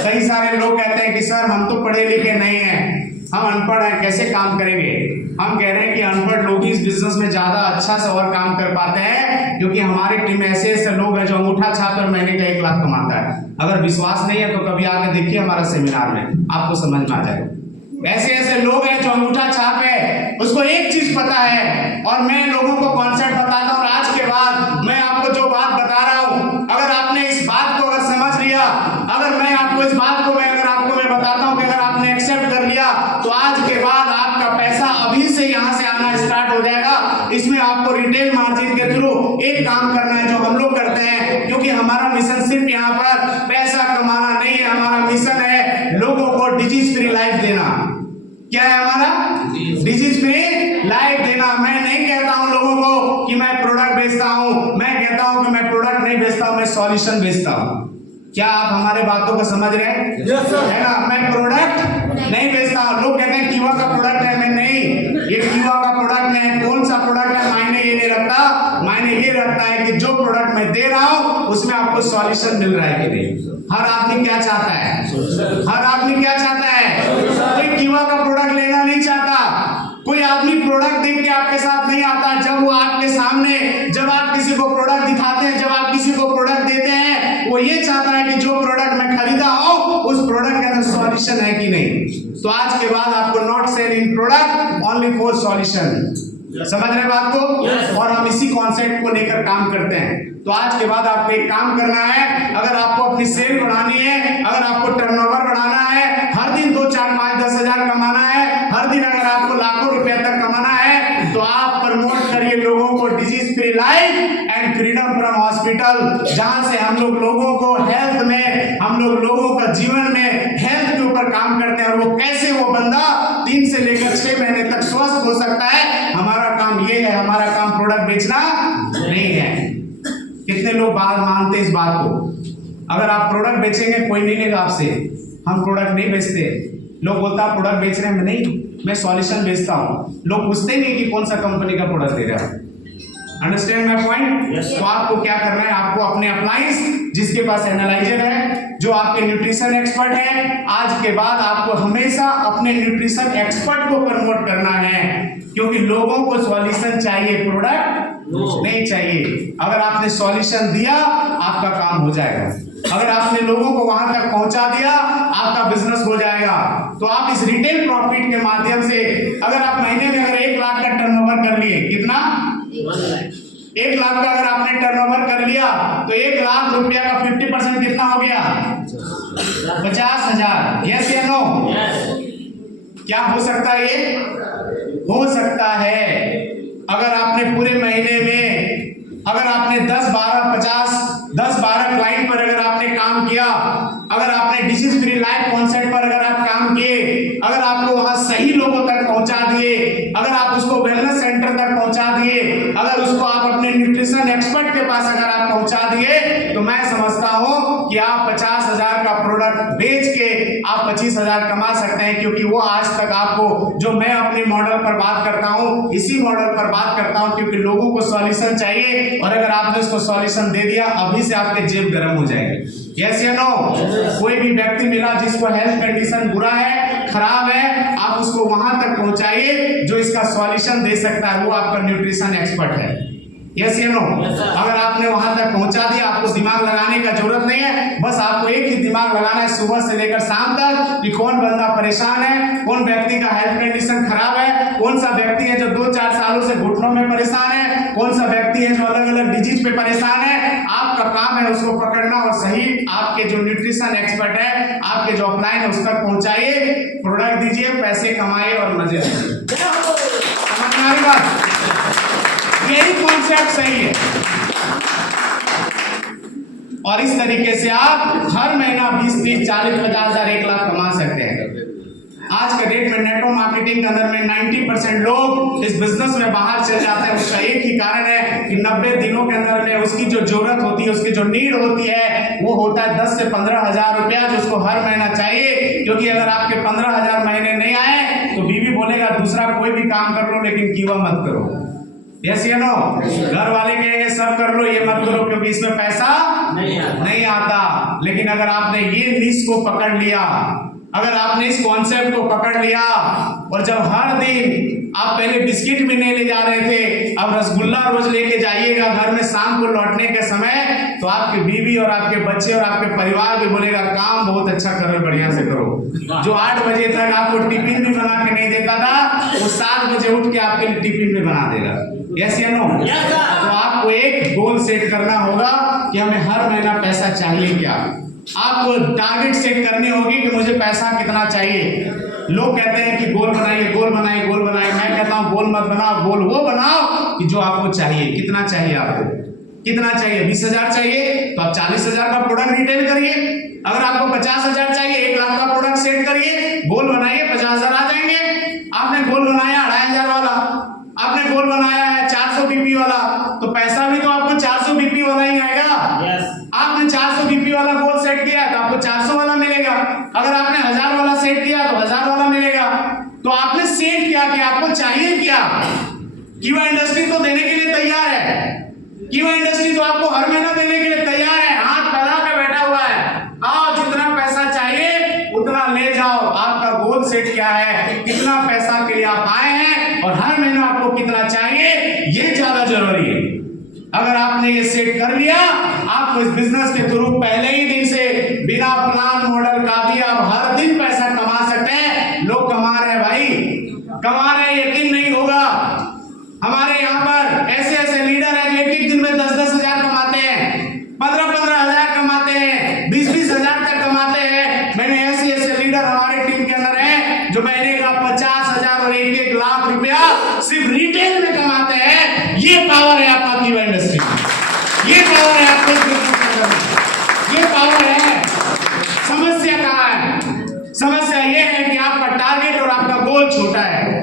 कई सारे लोग कहते हैं कि सर हम तो पढ़े लिखे नहीं हैं, हम अनपढ़ हैं, कैसे काम करेंगे? हम कह रहे हैं कि अनपढ़ लोग ही इस बिजनेस में ज्यादा अच्छा से और काम कर पाते हैं, क्योंकि हमारी टीम में ऐसे ऐसे लोग हैं जो अंगूठा छाप कर महीने का 1 लाख कमाता है। अगर विश्वास नहीं है तो कभी आके देखिए हमारा सेमिनार में, आपको समझ में आ जाएगा। ऐसे ऐसे लोग हैं जो अंगूठा छाप है, उसको एक चीज पता है, और मैं लोगों को कॉन्सेप्ट बताता हूँ। आज के बाद मैं आपको जो बात बता रहा हूँ, अगर आपने इस बात को अगर समझ लिया, अगर मैं आपको इस बात को मैं बताता हूँ कि अगर आपने एक्सेप्ट कर लिया, तो आज के बाद आपका पैसा अभी से यहाँ से आना स्टार्ट हो जाएगा। इसमें आपको रिटेल मार्जिन के थ्रू एक काम करना है जो हम लोग करते हैं, क्योंकि हमारा मिशन सिर्फ यहाँ पर पैसा कमाना नहीं है, हमारा मिशन है लोगों को डिजीज फ्री लाइफ देना। क्या है हमारा? डिजीज फ्री लाइफ देना। मैं नहीं कहता हूं लोगों को कि मैं प्रोडक्ट बेचता हूं, मैं कहता हूं कि मैं प्रोडक्ट नहीं बेचता हूं, मैं सॉल्यूशन बेचता हूं। क्या आप हमारे बातों को समझ रहे हैं? Yes, sir. है ना? मैं प्रोडक्ट नहीं बेचता हूं। लोग कहते हैं कीवा का प्रोडक्ट है, मैं नहीं, ये कीवा का प्रोडक्ट है, कौन सा प्रोडक्ट है मायने ये नहीं रखता। मायने ये रखता है कि जो प्रोडक्ट मैं दे रहा हूं उसमें आपको सॉल्यूशन मिल रहा है कि नहीं। हर आदमी क्या चाहता है? हर आदमी क्या चाहता है? कोई कीवा का प्रोडक्ट लेना नहीं चाहता। कोई आदमी प्रोडक्ट देख के आपके साथ नहीं आता। जब वो आपके सामने, जब आप किसी को प्रोडक्ट दिखाते हैं, जब आप किसी को प्रोडक्ट देते हैं, वो ये चाहता है कि जो प्रोडक्ट मैं खरीदा हो उस प्रोडक्ट के अंदर सॉल्यूशन है कि नहीं। तो आज के बाद आपको not sell in product, only for solution. समझ रहे बात को? और हम इसी कॉन्सेप्ट को लेकर काम करते हैं। तो आज के बाद आपको एक काम करना है, अगर आपको अपनी सेल बढ़ानी है, अगर आपको टर्नओवर बढ़ाना है, हर दिन 2, 4, 5, 10 हजार कमाना है, हर दिन अगर आपको लाखों रुपए तक कमाना है, तो आप प्रमोट करिए लोगों को disease free life and freedom from hospital, जहां से हम लोग लोगों को हेल्थ में, हम लोग लोगों का जीवन में हेल्थ के ऊपर काम करते हैं। और वो कैसे वो बंदा 3 से लेकर 6 महीने तक स्वस्थ हो सकता है। हमारा काम ये है, हमारा काम प्रोडक्ट बेचना नहीं है। कितने लोग बात मानते इस बात को? अगर आप प्रोडक्ट बेचेंगे कोई नहीं लेगा आपसे। हम प्रोडक्ट नहीं बेचते। लोग बोलता है प्रोडक्ट बेच रहे हैं, नहीं, मैं सॉल्यूशन बेचता हूँ। लोग पूछते नहीं कि कौन सा कंपनी का प्रोडक्ट दे रहा है। Understand my point? तो आपको क्या करना है, आपको अपने अप्लायंस, जिसके पास एनालाइजर है, जो आपके न्यूट्रिशन एक्सपर्ट है, आज के बाद आपको हमेशा अपने न्यूट्रिशन एक्सपर्ट को प्रमोट करना है, क्योंकि लोगों को सॉल्यूशन चाहिए, प्रोडक्ट नहीं चाहिए। अगर आपने सॉल्यूशन दिया आपका काम हो जाएगा। अगर आपने लोगों को वहां तक पहुंचा दिया आपका बिजनेस हो जाएगा। तो आप इस रिटेल प्रॉफिट के माध्यम से, अगर आप महीने में अगर 1 लाख का टर्नओवर कर लिए, कितना? 1 लाख का अगर आपने टर्नओवर कर लिया, तो 1 लाख रुपया का 50% कितना हो गया? 50,000। यस या नो? क्या हो सकता है? ये हो सकता है। अगर आपने पूरे महीने में, अगर आपने 10, 12 क्लाइंट पर अगर आपने काम किया, अगर आपने डिसीज फ्री लाइफ कॉन्सेप्ट पर अगर आप काम किए, अगर आपको वहां सही लोगों तक पहुंचा दिए, अगर आप उसको वेलनेस सेंटर तक पहुंचा दिए, अगर उसको आप अपने न्यूट्रिशन एक्सपर्ट के पास अगर आप पहुंचा दिए तो मैं समझता हूं कि आप 50,000 का प्रोडक्ट बेच के आप 25,000 कमा सकते हैं, क्योंकि वो आज तक आपको, जो मैं अपने मॉडल पर बात करता हूं, इसी मॉडल पर बात करता हूं, क्योंकि लोगों को सॉल्यूशन चाहिए और अगर आपने उसको सॉल्यूशन दे दिया अभी से आपके जेब गर्म हो जाएगी। यस या नो? कोई भी व्यक्ति मिला जिसको हेल्थ कंडीशन बुरा है, खराब है, आप उसको वहां तक पहुंचाइए जो इसका सॉल्यूशन दे सकता है, वो आपका न्यूट्रिशन एक्सपर्ट है। यस या नो? अगर आपने वहां तक पहुंचा दिया, आपको दिमाग लगाने का जरूरत नहीं है, बस आपको एक ही दिमाग लगाना है सुबह से लेकर शाम तक कि कौन बंदा परेशान है, कौन व्यक्ति का हेल्थ कंडीशन खराब है, कौन सा व्यक्ति है जो 2-4 सालों से घुटनों में परेशान है, कौन सा व्यक्ति है जो अलग अलग डिजीज पे परेशान है। आपका काम है उसको पकड़ना और सही आपके जो न्यूट्रिशन एक्सपर्ट है, आपके जो अपलाइन है उस तक पहुंचाइए, प्रोडक्ट दीजिए, पैसे कमाइए और मजे लीजिए। समझ में आ रही बात? यही कॉन्सेप्ट सही है और इस तरीके से आप हर महीना 20, 30, 40, 50,000, 1 लाख कमा सकते हैं। आज के डेट में नेटवर्क मार्केटिंग के अंदर में 90% लोग इस बिजनेस में बाहर चले जाते हैं। उसका एक ही कारण है कि 90 दिनों के अंदर में उसकी जो जरूरत होती है, उसकी जो नीड होती है, वो होता है 10 से 15,000 रुपया, जो उसको हर महीना चाहिए। क्योंकि अगर आपके 15,000 महीने नहीं आए तो बीवी बोलेगा दूसरा कोई भी काम कर लो लेकिन कीवा मत करो। यस या नो? घर वाले कहेंगे सब कर लो, ये मत करो क्योंकि इसमें पैसा नहीं आता। लेकिन अगर आपने ये निश को पकड़ लिया, अगर आपने इस कॉन्सेप्ट को पकड़ लिया और जब हर दिन आप पहले बिस्किट भी नहीं ले जा रहे थे, अब रसगुल्ला रोज लेके जाइएगा घर में शाम को लौटने के समय, तो आपकी बीवी और आपके बच्चे और आपके परिवार भी बोलेगा काम बहुत अच्छा कर रहे, बढ़िया से करो। जो 8 बजे तक आपको टिफिन भी बना के नहीं देता था, वो 7 बजे उठ के आपके लिए टिफिन भी बना देगा। यस या नो? तो आपको एक गोल सेट करना होगा कि हमें हर महीना पैसा चाहिए क्या। आपको टारगेट सेट करनी होगी कि मुझे पैसा कितना चाहिए। लोग कहते हैं कि गोल बनाइए, गोल बनाइए, गोल बनाइए। मैं कहता हूं गोल मत बनाओ, गोल वो बनाओ कि जो आपको चाहिए। कितना चाहिए आपको? कितना चाहिए? 20,000 चाहिए तो आप 40,000 का प्रोडक्ट रिटेल करिए। अगर आपको 50,000 चाहिए, 1 लाख का प्रोडक्ट सेट करिए, गोल बनाइए, 50,000 आ जाएंगे। आपने गोल बनाया 2,500 वाला, आपने गोल बनाया है 400 बीपी वाला, तो पैसा भी तो आपको 400 बीपी वाला ही आएगा। आपने 400 बीपी वाला गोल सेट किया तो आपको 400 वाला मिलेगा। अगर आपने 1000 वाला सेट किया तो 1000 वाला मिलेगा। तो आपने सेट किया कि आपको चाहिए क्या। कीवा इंडस्ट्री तो देने के लिए तैयार है। कीवा इंडस्ट्री तो आपको हर महीना देने के लिए तैयार है, हाथ फैला के बैठा हुआ है। आओ, जितना पैसा चाहिए उतना ले जाओ। आपका गोल सेट क्या है, कितना पैसा के लिए आप आए हैं और हर महीना आपको कितना चाहिए, ये ज्यादा जरूरी है। अगर आपने ये सेट कर लिया, आपको इस बिजनेस के थ्रू पहले ही दिन से बिना प्लान मॉडल का भी आप हर दिन पैसा कमा सकते हैं। लोग कमा रहे हैं भाई, कमा रहे हैं, यकीन नहीं होगा। हमारे यहाँ पर ऐसे ऐसे लीडर हैं जो एक दिन में 10-10 हजार कमाते हैं, 15-15 हजार कमाते हैं, 20-20 हजार तक कमाते हैं। मैंने ऐसे लीडर हमारे टीम के अंदर हैं जो महीने का 50,000 और 1-1 लाख रुपया सिर्फ रिटेल में कमाते हैं। ये पावर है आपका कीवा इंडस्ट्री, ये पावर है आपको, ये पावर है। समस्या कहाँ है? समस्या ये है कि आपका टारगेट और आपका गोल छोटा है।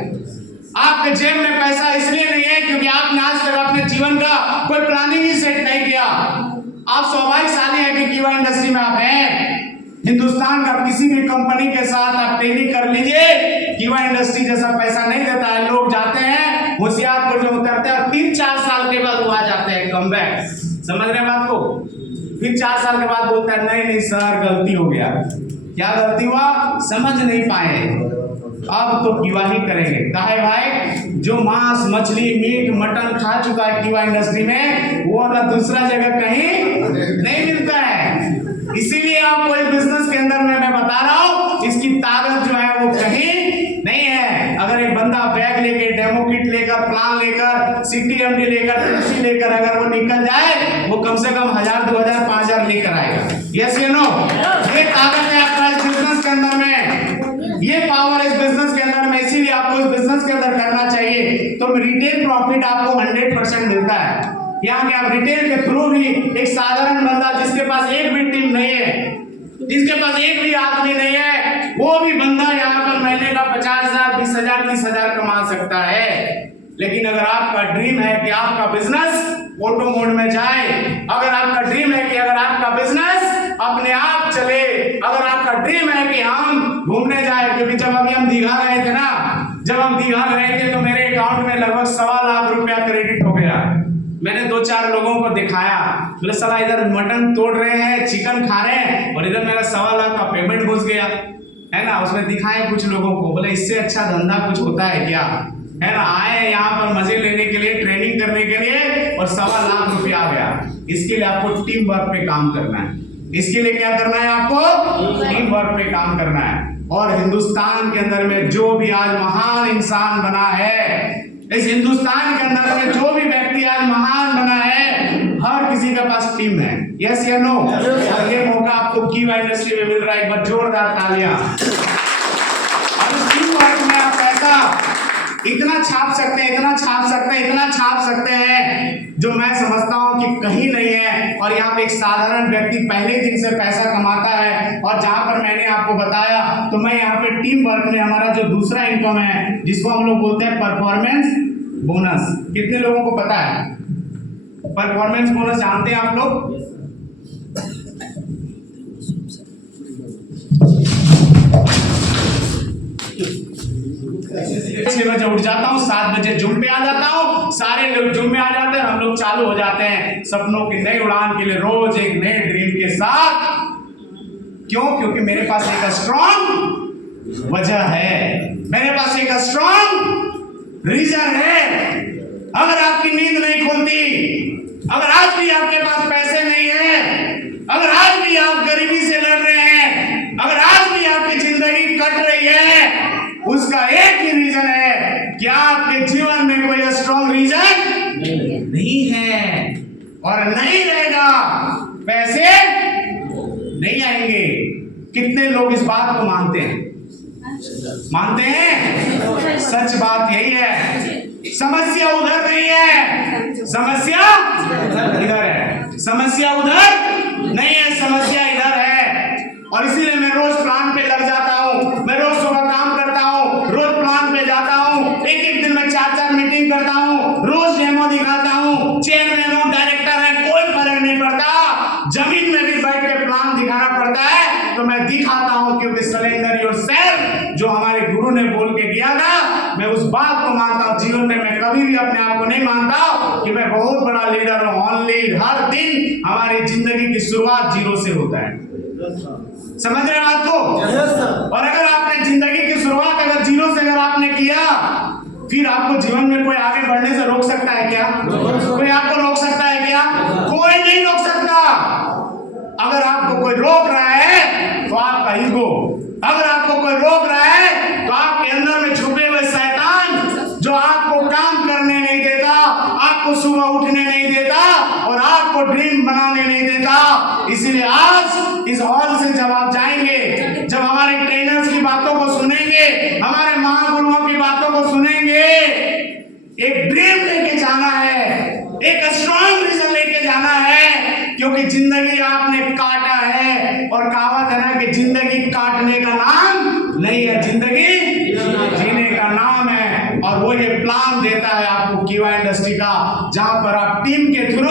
आपके जेब में पैसा इसलिए नहीं है क्योंकि आपने आज तक अपने जीवन का कोई प्लानिंग ही सेट नहीं किया। आप सौभाग्यशाली हैं कि कीवा इंडस्ट्री में आप हैं। हिंदुस्तान का किसी भी कंपनी के साथ आप ट्रेनिंग कर लीजिए, कीवा इंडस्ट्री जैसा पैसा नहीं देता है। लोग जाते हैं होशियारपुर में उतरते हैं और 3-4 साल के बाद वो आ जाते हैं कम बैक। समझ रहे हैं बात को? फिर 4 साल के बाद बोलता है नहीं सर गलती हो गया। क्या गलती हुआ? समझ नहीं पाए। अब तो कीवा ही करेंगे। काहे भाई? जो मांस, मछली, मीट, मटन खा चुका है कीवा इंडस्ट्री में, वो अगर दूसरा जगह कहीं नहीं मिलता है। इसीलिए आपको इस बिजनेस के अंदर में मैं बता रहा हूं, इसकी ताकत जो है वो कहीं नहीं है। अगर एक बंदा बैग लेके, डेमो किट लेकर, प्लान लेकर, CTMD लेकर, TC लेकर अगर वो निकल जाए, वो कम से कम 1000, 2000, 5000 लेकर आएगा। यस या नो? ये ताकत है आपका इस बिजनेस के अंदर में, ये पावर इस बिजनेस के अंदर में। इसीलिए आपको इस बिजनेस के अंदर करना चाहिए। तो रिटेल प्रॉफिट आपको 100% मिलता है। यहाँ के आप रिटेल के थ्रू भी एक साधारण बंदा जिसके पास एक भी टीम नहीं है, जिसके पास एक भी आदमी नहीं है, वो भी बंदा यहाँ पर महीने का 50,000, 20,000, 30,000 कमा सकता है। लेकिन अगर आपका ड्रीम है कि आपका बिजनेस ऑटो मोड में जाए, अगर आपका ड्रीम है कि अगर आपका बिजनेस अपने आप चले, अगर आपका ड्रीम है कि हम घूमने जाए, क्योंकि जब अभी हम दीघा गए थे ना, जब हम दीघा गए थे तो मेरे अकाउंट में लगभग 1.25 लाख रुपया क्रेडिट हो गया। मैंने 2-4 लोगों को दिखाया, बोले साला इधर मटन तोड़ रहे हैं, चिकन खा रहे हैं और इधर मेरा 1.25 लाख का पेमेंट घुस गया, है ना। उसमें दिखाए कुछ लोगों को, बोले इससे अच्छा धंधा कुछ होता है क्या, है ना। आए यहाँ पर मजे लेने के लिए, ट्रेनिंग करने के लिए और 1.25 लाख रुपया आ गया। इसके लिए आपको टीम वर्क पे काम करना है। इसके लिए क्या करना है आपको? टीम वर्क पे काम करना है। और हिंदुस्तान के अंदर में जो भी आज महान इंसान बना है, इस हिंदुस्तान के अंदर में जो भी व्यक्ति आज महान बना है, हर किसी के पास टीम है। यस या नो? और ये मौका आपको कीवा इंडस्ट्री में मिल रहा है। एक बार जोरदार तालियां। और इस टीम वर्क में आप पैसा इतना छाप सकते हैं, इतना छाप सकते हैं, इतना छाप सकते हैं, जो मैं समझता हूं कि कहीं नहीं है। और यहाँ पे एक साधारण व्यक्ति पहले दिन से पैसा कमाता है। और जहां पर मैंने आपको बताया, तो मैं यहाँ पे टीम वर्क में हमारा जो दूसरा इनकम है, जिसको हम लोग बोलते हैं परफॉर्मेंस बोनस, कितने लोगों को पता है परफॉर्मेंस बोनस? जानते हैं आप लोग? बजे उठ जाता हूँ, 7 बजे जुम पे आ जाता हूँ, सारे लोग जुम में आ जाते हैं, हम लोग चालू हो जाते हैं सपनों की नई उड़ान के लिए, रोज एक नए ड्रीम के साथ। क्यों? क्योंकि मेरे पास एक स्ट्रॉन्ग वजह है, मेरे पास एक स्ट्रॉन्ग रीजन है। अगर आपकी नींद नहीं खुलती, अगर आज भी आपके पास पैसे नहीं है, अगर आज भी आप गरीबी से लड़ रहे हैं, अगर आज भी आपकी जिंदगी कट रही है, उसका एक ही रीजन है कि आपके जीवन में कोई स्ट्रॉन्ग रीजन नहीं है और नहीं रहेगा, पैसे नहीं आएंगे। कितने लोग इस बात को मानते हैं? मानते हैं? सच बात यही है। समस्या उधर नहीं है, समस्या इधर है। समस्या उधर नहीं है, समस्या इधर है। और इसीलिए मैं रोज प्लान पे लग जाता हूँ, मैं रोज सुबह काम करता हूँ, रोज प्लान पे जाता हूँ, एक दिन में 4-4 मीटिंग करता हूँ, रोज डेमो दिखाता हूँ, चेयरमैन हूँ, डायरेक्टर है, कोई फर्क नहीं पड़ता। जमीन में भी बैठ के प्लान दिखाना पड़ता है तो मैं दिखाता हूँ, क्योंकि सरेंडर योरसेल्फ जो हमारे गुरु ने बोल के दिया था, मैं उस बात को मानता हूँ। जीवन में मैं कभी भी अपने आप को नहीं मानता कि मैं बहुत बड़ा लीडर हूँ। ओनली हर दिन हमारी जिंदगी की शुरुआत 0 से होता है। समझ रहे हैं बात को? और अगर आपने जिंदगी की शुरुआत अगर 0 से अगर आपने किया, फिर आपको जीवन में कोई आगे बढ़ने से रोक सकता है क्या? कोई आपको रोक सकता है क्या? कोई नहीं रोक सकता। अगर आपको कोई रोक रहा है तो आपका ईगो, अगर आपको कोई रोक रहा है तो आपके अंदर में छुपे हुए शैतान, जो आपको काम करने नहीं देता, आपको सुबह उठने नहीं देता और आपको ड्रीम बनाने नहीं देता। इसीलिए आज इस हॉल से जब आप जाएंगे, जब हमारे ट्रेनर्स की बातों को सुनेंगे, हमारे महागुरुओं की बातों को सुनेंगे, एक ड्रीम लेके जाना है, एक स्ट्रॉन्ग रीजन लेके जाना है, क्योंकि जिंदगी आपने काटा है। और कहावत है ना कि जिंदगी काटने का नाम नहीं है, जिंदगी जीने का नाम है। और वो ये प्लान देता है आपको कीवा इंडस्ट्री का, जहां पर आप टीम के थ्रू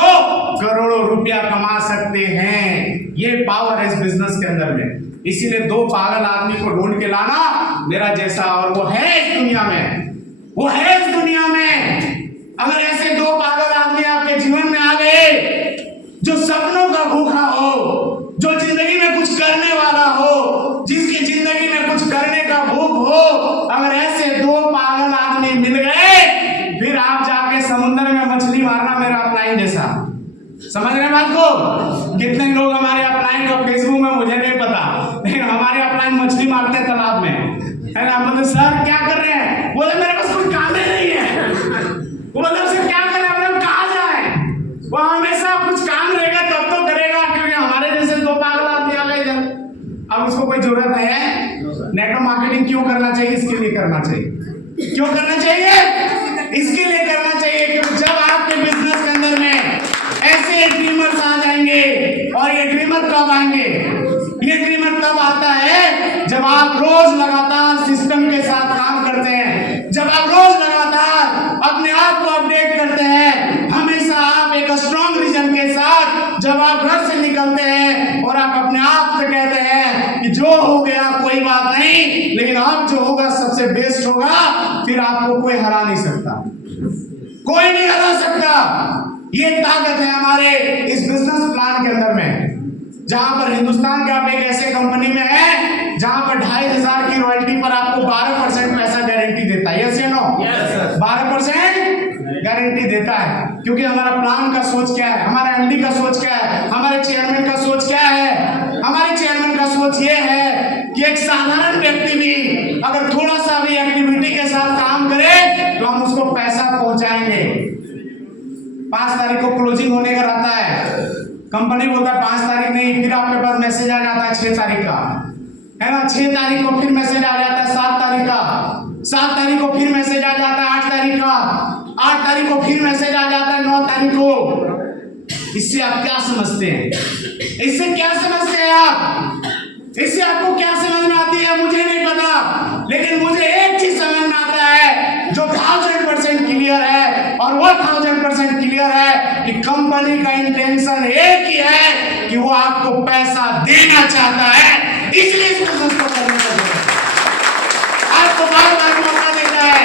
करोड़ों रुपया कमा सकते हैं। ये पावर है इस बिजनेस के अंदर में। इसीलिए 2 पागल आदमी को ढूंढ के लाना मेरा जैसा, और वो है इस दुनिया में, वो है इस दुनिया में। अगर ऐसे 2 पागल आदमी आपके जीवन में आ गए, जो सपनों का भूखा हो, जो जिंदगी में कुछ करने वाला हो, जिसकी जिंदगी में कुछ करने का भूख हो, अगर ऐसे 2 पागल आदमी मिल गए, फिर आप जाके समुद्र में मछली मारना मेरा अपलाइन जैसा। समझ रहे बात को? कितने लोग हमारे अपलाइन और फेसबुक में मुझे नहीं पता, लेकिन हमारे अपलाइन मछली मारते हैं तालाब में, है ना। मतलब सर क्या कर रहे हैं? बोले मेरे पास कोई काम ही नहीं है। वो मतलब सर क्या करें, अपने कहाँ जाए? वो हमेशा कुछ काम रहेगा तब तो करेगा, क्योंकि हमारे जैसे 2 पागल आदमी आ गए इधर। अब उसको कोई जरूरत नहीं है। नेटवर्क मार्केटिंग क्यों करना चाहिए? इसके लिए करना चाहिए। क्यों करना चाहिए? इसके लिए करना चाहिए क्योंकि जब आपके बिजनेस के अंदर में ऐसे ड्रीमर्स आ जाएंगे, और ये ड्रीमर कब आएंगे? ये ड्रीमर तब आता है जब आप रोज लगातार सिस्टम के साथ काम करते हैं, जब आप रोज लगातार अपने जब आप घर से निकलते हैं और आप अपने आप से कहते हैं कि जो हो गया कोई बात नहीं, लेकिन अब जो होगा सबसे बेस्ट होगा, फिर आपको कोई हरा नहीं सकता, कोई नहीं हरा सकता। ये ताकत है हमारे इस बिजनेस प्लान के अंदर में, जहां पर हिंदुस्तान के आप एक ऐसे कंपनी में है जहां पर 2500 की रॉयल्टी पर आपको 12% पैसा गारंटी देता है। यस या नो? 12% गारंटी देता है, क्योंकि हमारा प्लान का सोच क्या है, हमारे एमडी का सोच क्या है, हमारे चेयरमैन का सोच क्या है। हमारे चेयरमैन का सोच ये है कि एक साधारण व्यक्ति भी अगर थोड़ा सा भी एक्टिविटी के साथ काम करे तो हम उसको पैसा पहुंचाएंगे। 5 तारीख को क्लोजिंग होने का रहता है, कंपनी बोलता है 5 तारीख नहीं, फिर आपके पास मैसेज आ जाता है 6 तारीख का, है ना। 6 तारीख को फिर मैसेज आ जाता है 7 तारीख का, 7 तारीख को फिर मैसेज आ जाता है 8 तारीख का, 8 तारीख को फिर मैसेज आ जाता है 9 तारीख को। इससे आप क्या समझते हैं? इससे क्या समझते हैं आप? इससे आपको क्या समझ में आती है मुझे नहीं पता, लेकिन मुझे एक चीज समझ में आता है जो 1000% क्लियर है, और वो 1000% क्लियर है कि कंपनी का इंटेंशन एक ही है कि वो आपको पैसा देना चाहता है, इसलिए इस बिजनेस को करने का आपको बार-बार मौका देता है।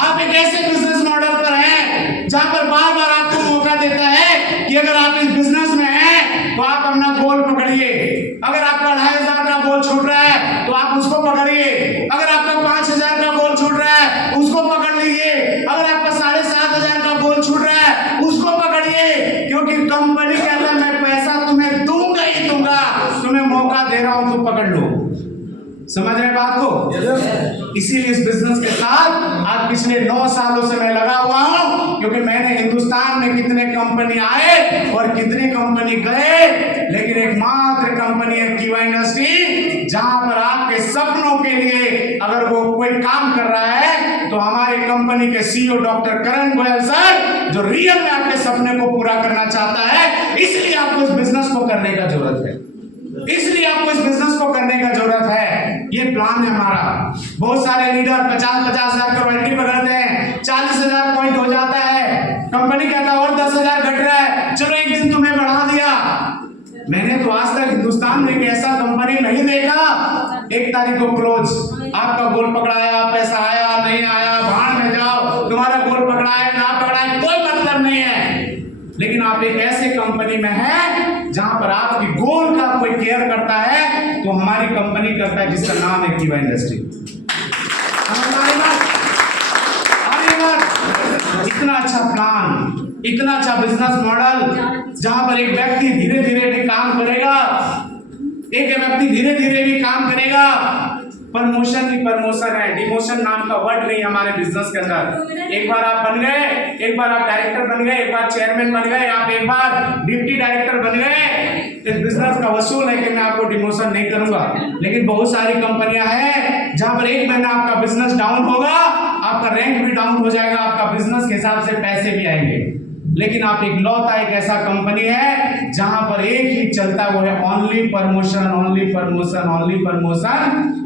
आप एक ऐसे बिजनेस मॉडल पर हैं जहां पर बार-बार आपको मौका देता है कि अगर आप इस बिजनेस में हैं तो आप अपना गोल पकड़िए। अगर आपका 2500 का गोल छूट रहा है तो आप उसको पकड़िए, अगर आपका 5000 का गोल छूट रहा है उसको पकड़ लीजिए, अगर आपका 7500 का गोल छूट रहा है उसको पकड़िए, क्योंकि कंपनी कहता है मैं पैसा तुम्हें दूंगा ही दूंगा, तुम्हें मौका दे रहा हूं, तुम पकड़ लो। समझ रहे बात को? इसीलिए इस बिजनेस के साथ आज पिछले 9 सालों से मैं लगा हुआ हूं, क्योंकि मैंने हिंदुस्तान में कितने कंपनी आए और कितने कंपनी गए, लेकिन एकमात्र कंपनी है कीवा इंडस्ट्री, जहां पर आपके सपनों के लिए अगर वो कोई काम कर रहा है तो हमारे कंपनी के सीईओ डॉक्टर करण गोयल सर, जो रियल में आपके सपने को पूरा करना चाहता है, इसलिए आपको इस बिजनेस को करने का जरूरत है, इसलिए आपको इस बिजनेस को करने का जरूरत है। ये प्लान है हमारा। बहुत सारे लीडर 50-50 हजार का रॉयल्टी पकड़ते हैं, 40,000 पॉइंट हो जाता है, कंपनी कहता है और 10,000 घट रहा है, चलो एक दिन तुम्हें बढ़ा दिया। मैंने तो आज तक हिंदुस्तान में एक ऐसा कंपनी नहीं देखा 1 तारीख को क्लोज, आपका गोल पकड़ाया, पैसा आया नहीं आया, भाड़ में जाओ, तुम्हारा गोल पकड़ाया ना पकड़ाया कोई मतलब नहीं है। लेकिन आप एक ऐसे कंपनी में हैं जहां पर आपकी गोल का कोई केयर करता है, तो हमारी कंपनी करता है, जिसका नाम है कीवा इंडस्ट्री। इतना अच्छा प्लान, इतना अच्छा बिजनेस मॉडल, जहां पर एक व्यक्ति धीरे धीरे भी काम करेगा, एक व्यक्ति धीरे धीरे भी काम करेगा। प्रमोशन ही प्रमोशन है, डिमोशन नाम का वर्ड नहीं हमारे बिजनेस के अंदर। एक बार आप बन गए, एक बार आप डायरेक्टर बन गए, एक बार चेयरमैन बन गए, आप एक बार डिप्टी डायरेक्टर बन गए, इस बिजनेस का वसूल है कि मैं आपको डिमोशन नहीं करूंगा। लेकिन बहुत सारी कंपनियां हैं जहां पर 1 महीना आपका बिजनेस डाउन होगा, आपका रैंक भी डाउन हो जाएगा, आपका बिजनेस के हिसाब से पैसे भी आएंगे, लेकिन आप एक लौता एक ऐसा कंपनी है जहां पर एक ही चलता है, वो है only promotion, only promotion, only promotion,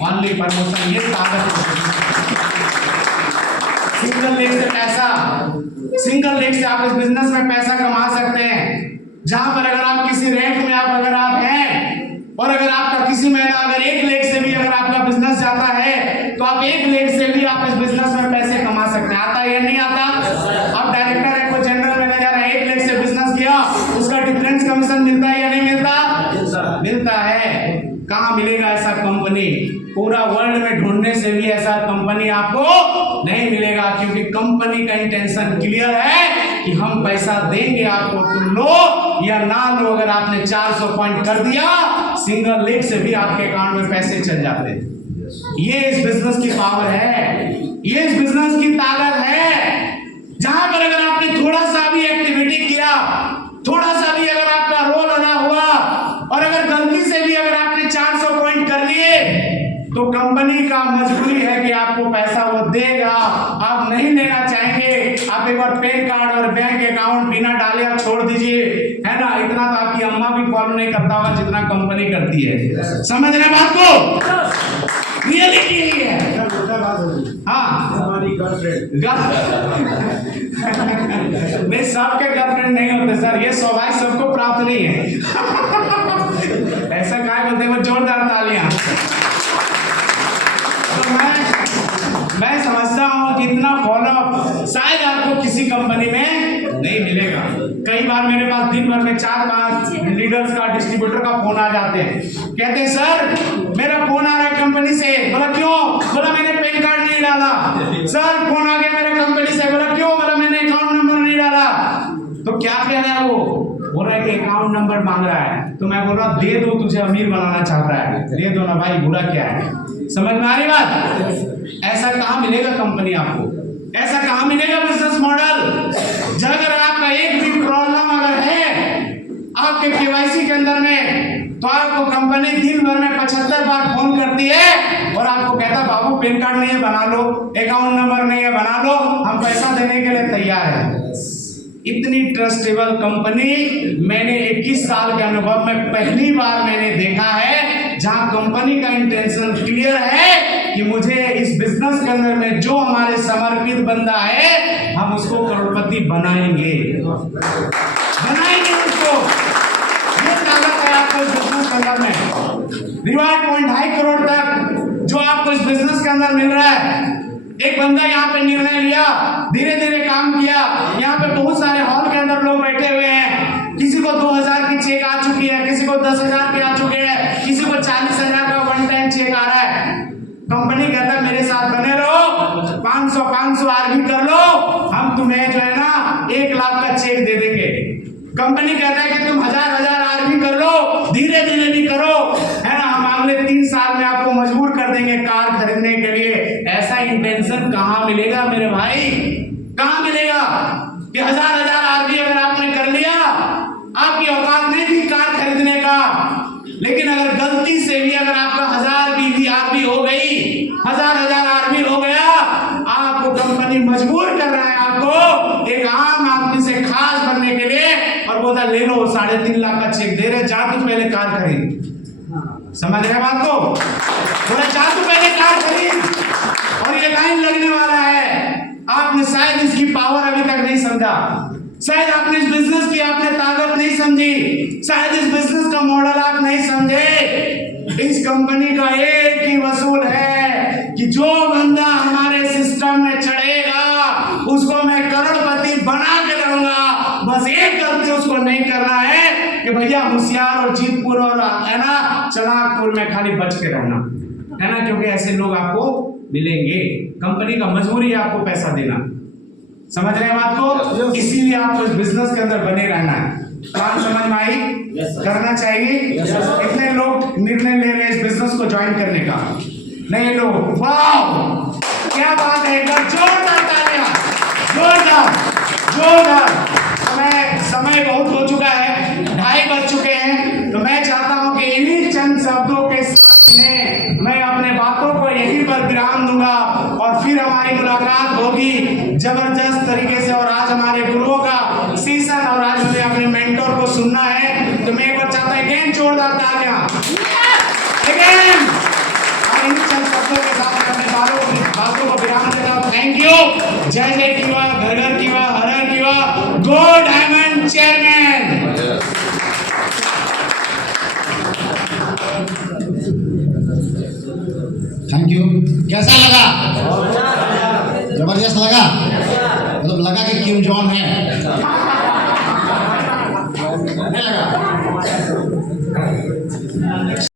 only promotion. ये ताकत है। सिंगल लेग से पैसा, सिंगल लेग से आप इस बिजनेस में पैसा कमा सकते हैं। जहां पर अगर आप किसी रैंक में अगर आप हैं और अगर आपका किसी महीना अगर 1 लेग से भी अगर आपका बिजनेस जाता है तो आप 1 लेग से भी आप इस बिजनेस में पैसे कमा सकते हैं। आता है या नहीं आता? आप डायरेक्टर है, कोई जनरल मैनेजर है, 1 लेग से बिजनेस किया, उसका डिफरेंस कमीशन मिलता है या नहीं मिलता? मिलता है। कहां मिलेगा ऐसा कंपनी? पूरा वर्ल्ड में ढूंढने से भी ऐसा कंपनी आपको नहीं मिलेगा, क्योंकि कंपनी का इंटेंशन क्लियर है कि हम पैसा देंगे आपको, तुम लो या ना लो। अगर आपने 400 पॉइंट कर दिया, सिंगल लेग से भी आपके अकाउंट में पैसे चल जाते हैं। ये इस बिजनेस की पावर है, ये इस बिजनेस की ताकत है, जहां पर अगर आपने थोड़ा सा भी एक्टिविटी किया, थोड़ा सा भी अगर आपका रोल अदा हुआ और अगर गलती से भी अगर आपने 400 पॉइंट कर लिए, तो कंपनी का मजबूरी है कि आपको पैसा वो देगा। आप नहीं लेना चाहेंगे, आप एक बार पैन कार्ड और बैंक अकाउंट बिना डाले आप छोड़ दीजिए, है ना। इतना तो आपकी अम्मा भी फॉलो नहीं करता होगा जितना कंपनी करती है। समझ रहे बात को? रियलिटी यही है। हाँ, की गर्लफ्रेंड। नहीं, सबके गर्लफ्रेंड नहीं होते सर, ये सौभाग्य सबको प्राप्त नहीं है। ऐसा क्या बोलते हैं, वो जोरदार तालियां। तो मैं समझता हूँ कि इतना फॉलोअप शायद आपको किसी कंपनी में नहीं मिलेगा। कई बार मेरे पास दिन भर में 4-5 लीडर्स का, डिस्ट्रीब्यूटर का फोन आ जाते हैं, कहते हैं सर मेरा फोन आ रहा है कंपनी से। बोला क्यों? बोला मैंने पैन कार्ड नहीं डाला। सर फोन आ गया मेरे कंपनी से। बोला क्यों? बोला मैंने अकाउंट नंबर नहीं डाला। तो क्या कह रहा है वो? बोल रहा है कि अकाउंट नंबर मांग रहा है। तो मैं बोल रहा दे दो, तुझे अमीर बनाना चाहता है, दे दो ना भाई, बुरा क्या है? समझ में आ रही बात? ऐसा कहाँ मिलेगा कंपनी आपको? ऐसा कहाँ मिलेगा बिजनेस मॉडल? अगर आपका एक भी प्रॉब्लम अगर है आपके केवाईसी के अंदर में, तो आपको कंपनी दिन भर में 75 बार फोन करती है और आपको कहता बाबू पैन कार्ड नहीं है बना लो, अकाउंट नंबर नहीं है बना लो, हम पैसा देने के लिए तैयार हैं। इतनी ट्रस्टेबल कंपनी मैंने 21 साल के अनुभव में पहली बार मैंने देखा है, जहां कंपनी का इंटेंशन क्लियर है कि मुझे इस बिजनेस के अंदर में जो हमारे समर्पित बंदा है हम उसको करोड़पति बनाएंगे उसको। ये ताकत है आपको इस बिजनेस के अंदर में। रिवार्ड पॉइंट 2.5 करोड़ तक जो आपको इस बिजनेस के अंदर मिल रहा है। एक बंदा यहाँ पे निर्णय लिया, धीरे धीरे काम किया। यहाँ पे बहुत सारे हॉल के अंदर लोग बैठे हुए हैं, किसी को 2000 की चेक आ चुकी है, किसी को 10,000 की आ चुके हैं, किसी को 40,000 का वन टाइम चेक आ रहा है। कंपनी कहता है मेरे साथ बने रहो, 500 आरबी कर लो, हम तुम्हें जो है ना 1 लाख का चेक दे देंगे। कंपनी कहता है कि तुम 1000 आरबी कर लो, धीरे धीरे भी करो, है ना, हम अगले 3 साल में आपको मजबूर कर देंगे कार खरीदने के लिए। ऐसा इंटेंशन कहां मिलेगा मेरे भाई? कहां मिलेगा कि 1000 आरबी अगर आपने कर लिया, आपकी औकात नहीं थी कार खरीदने का, लेकिन अगर गलती से भी अगर आपका 1000 बीवी आरबी हो गई, 1000 आरबी हो गया, आपको कंपनी मजबूर कर रहा है आपको एक आम आदमी से खास बनने के लिए, और बोलता ले लो 3.5 लाख का चेक दे रहे, जा तू पहले कार खरीद। समझ रहे बात को? बोला जा तू पहले कार खरीद, और ये लाइन लगने वाला है। आपने शायद इसकी पावर अभी तक नहीं समझा, शायद आपने इस बिजनेस की आपने ताकत नहीं समझी, शायद इस बिजनेस का मॉडल आप नहीं समझे। इस कंपनी का एक ही वसूल है कि जो बंदा हमारे सिस्टम में चढ़ेगा उसको मैं करोड़पति बना के रहूंगा। बस एक गलती उसको नहीं करना है कि भैया होशियार और जीतपुर और है ना चलाकपुर में खाली बच के रहना, है ना, क्योंकि ऐसे लोग आपको मिलेंगे। कंपनी का मजबूरी है आपको पैसा देना। समझ रहे हैं बात को? इसीलिए आपको इस बिजनेस के अंदर बने रहना है। बात समझ में आई? करना चाहिए। इतने लोग निर्णय ले रहे हैं इस बिजनेस को ज्वाइन करने का। नहीं लोग, वाह क्या बात है, जोरदार तालियां, जोरदार। समय बहुत हो चुका है, 2:30 बज चुके हैं, तो मैं चाहता हूं कि इन्हीं चंद शब्दों के साथ में मैं अपने बातों को यहीं पर विराम दूंगा, और फिर हमारी मुलाकात होगी जबरदस्त तरीके से। और आज हमारे गुरुओं का सीजन, और आज मुझे अपने मेंटोर को सुनना है, तो मैं एक बार चाहता हूं अगेन जोरदार तालियां अगेन। और इन चंद शब्दों के साथ अपने बातों को विराम देता हूं। Thank you. जय जय कीवा, घर घर कीवा, हर हर कीवा, गो डायमंड चेयरमैन। Thank you. कैसा लगा? जबरदस्त लगा? मतलब लगा कि किम जॉन है? नहीं लगा?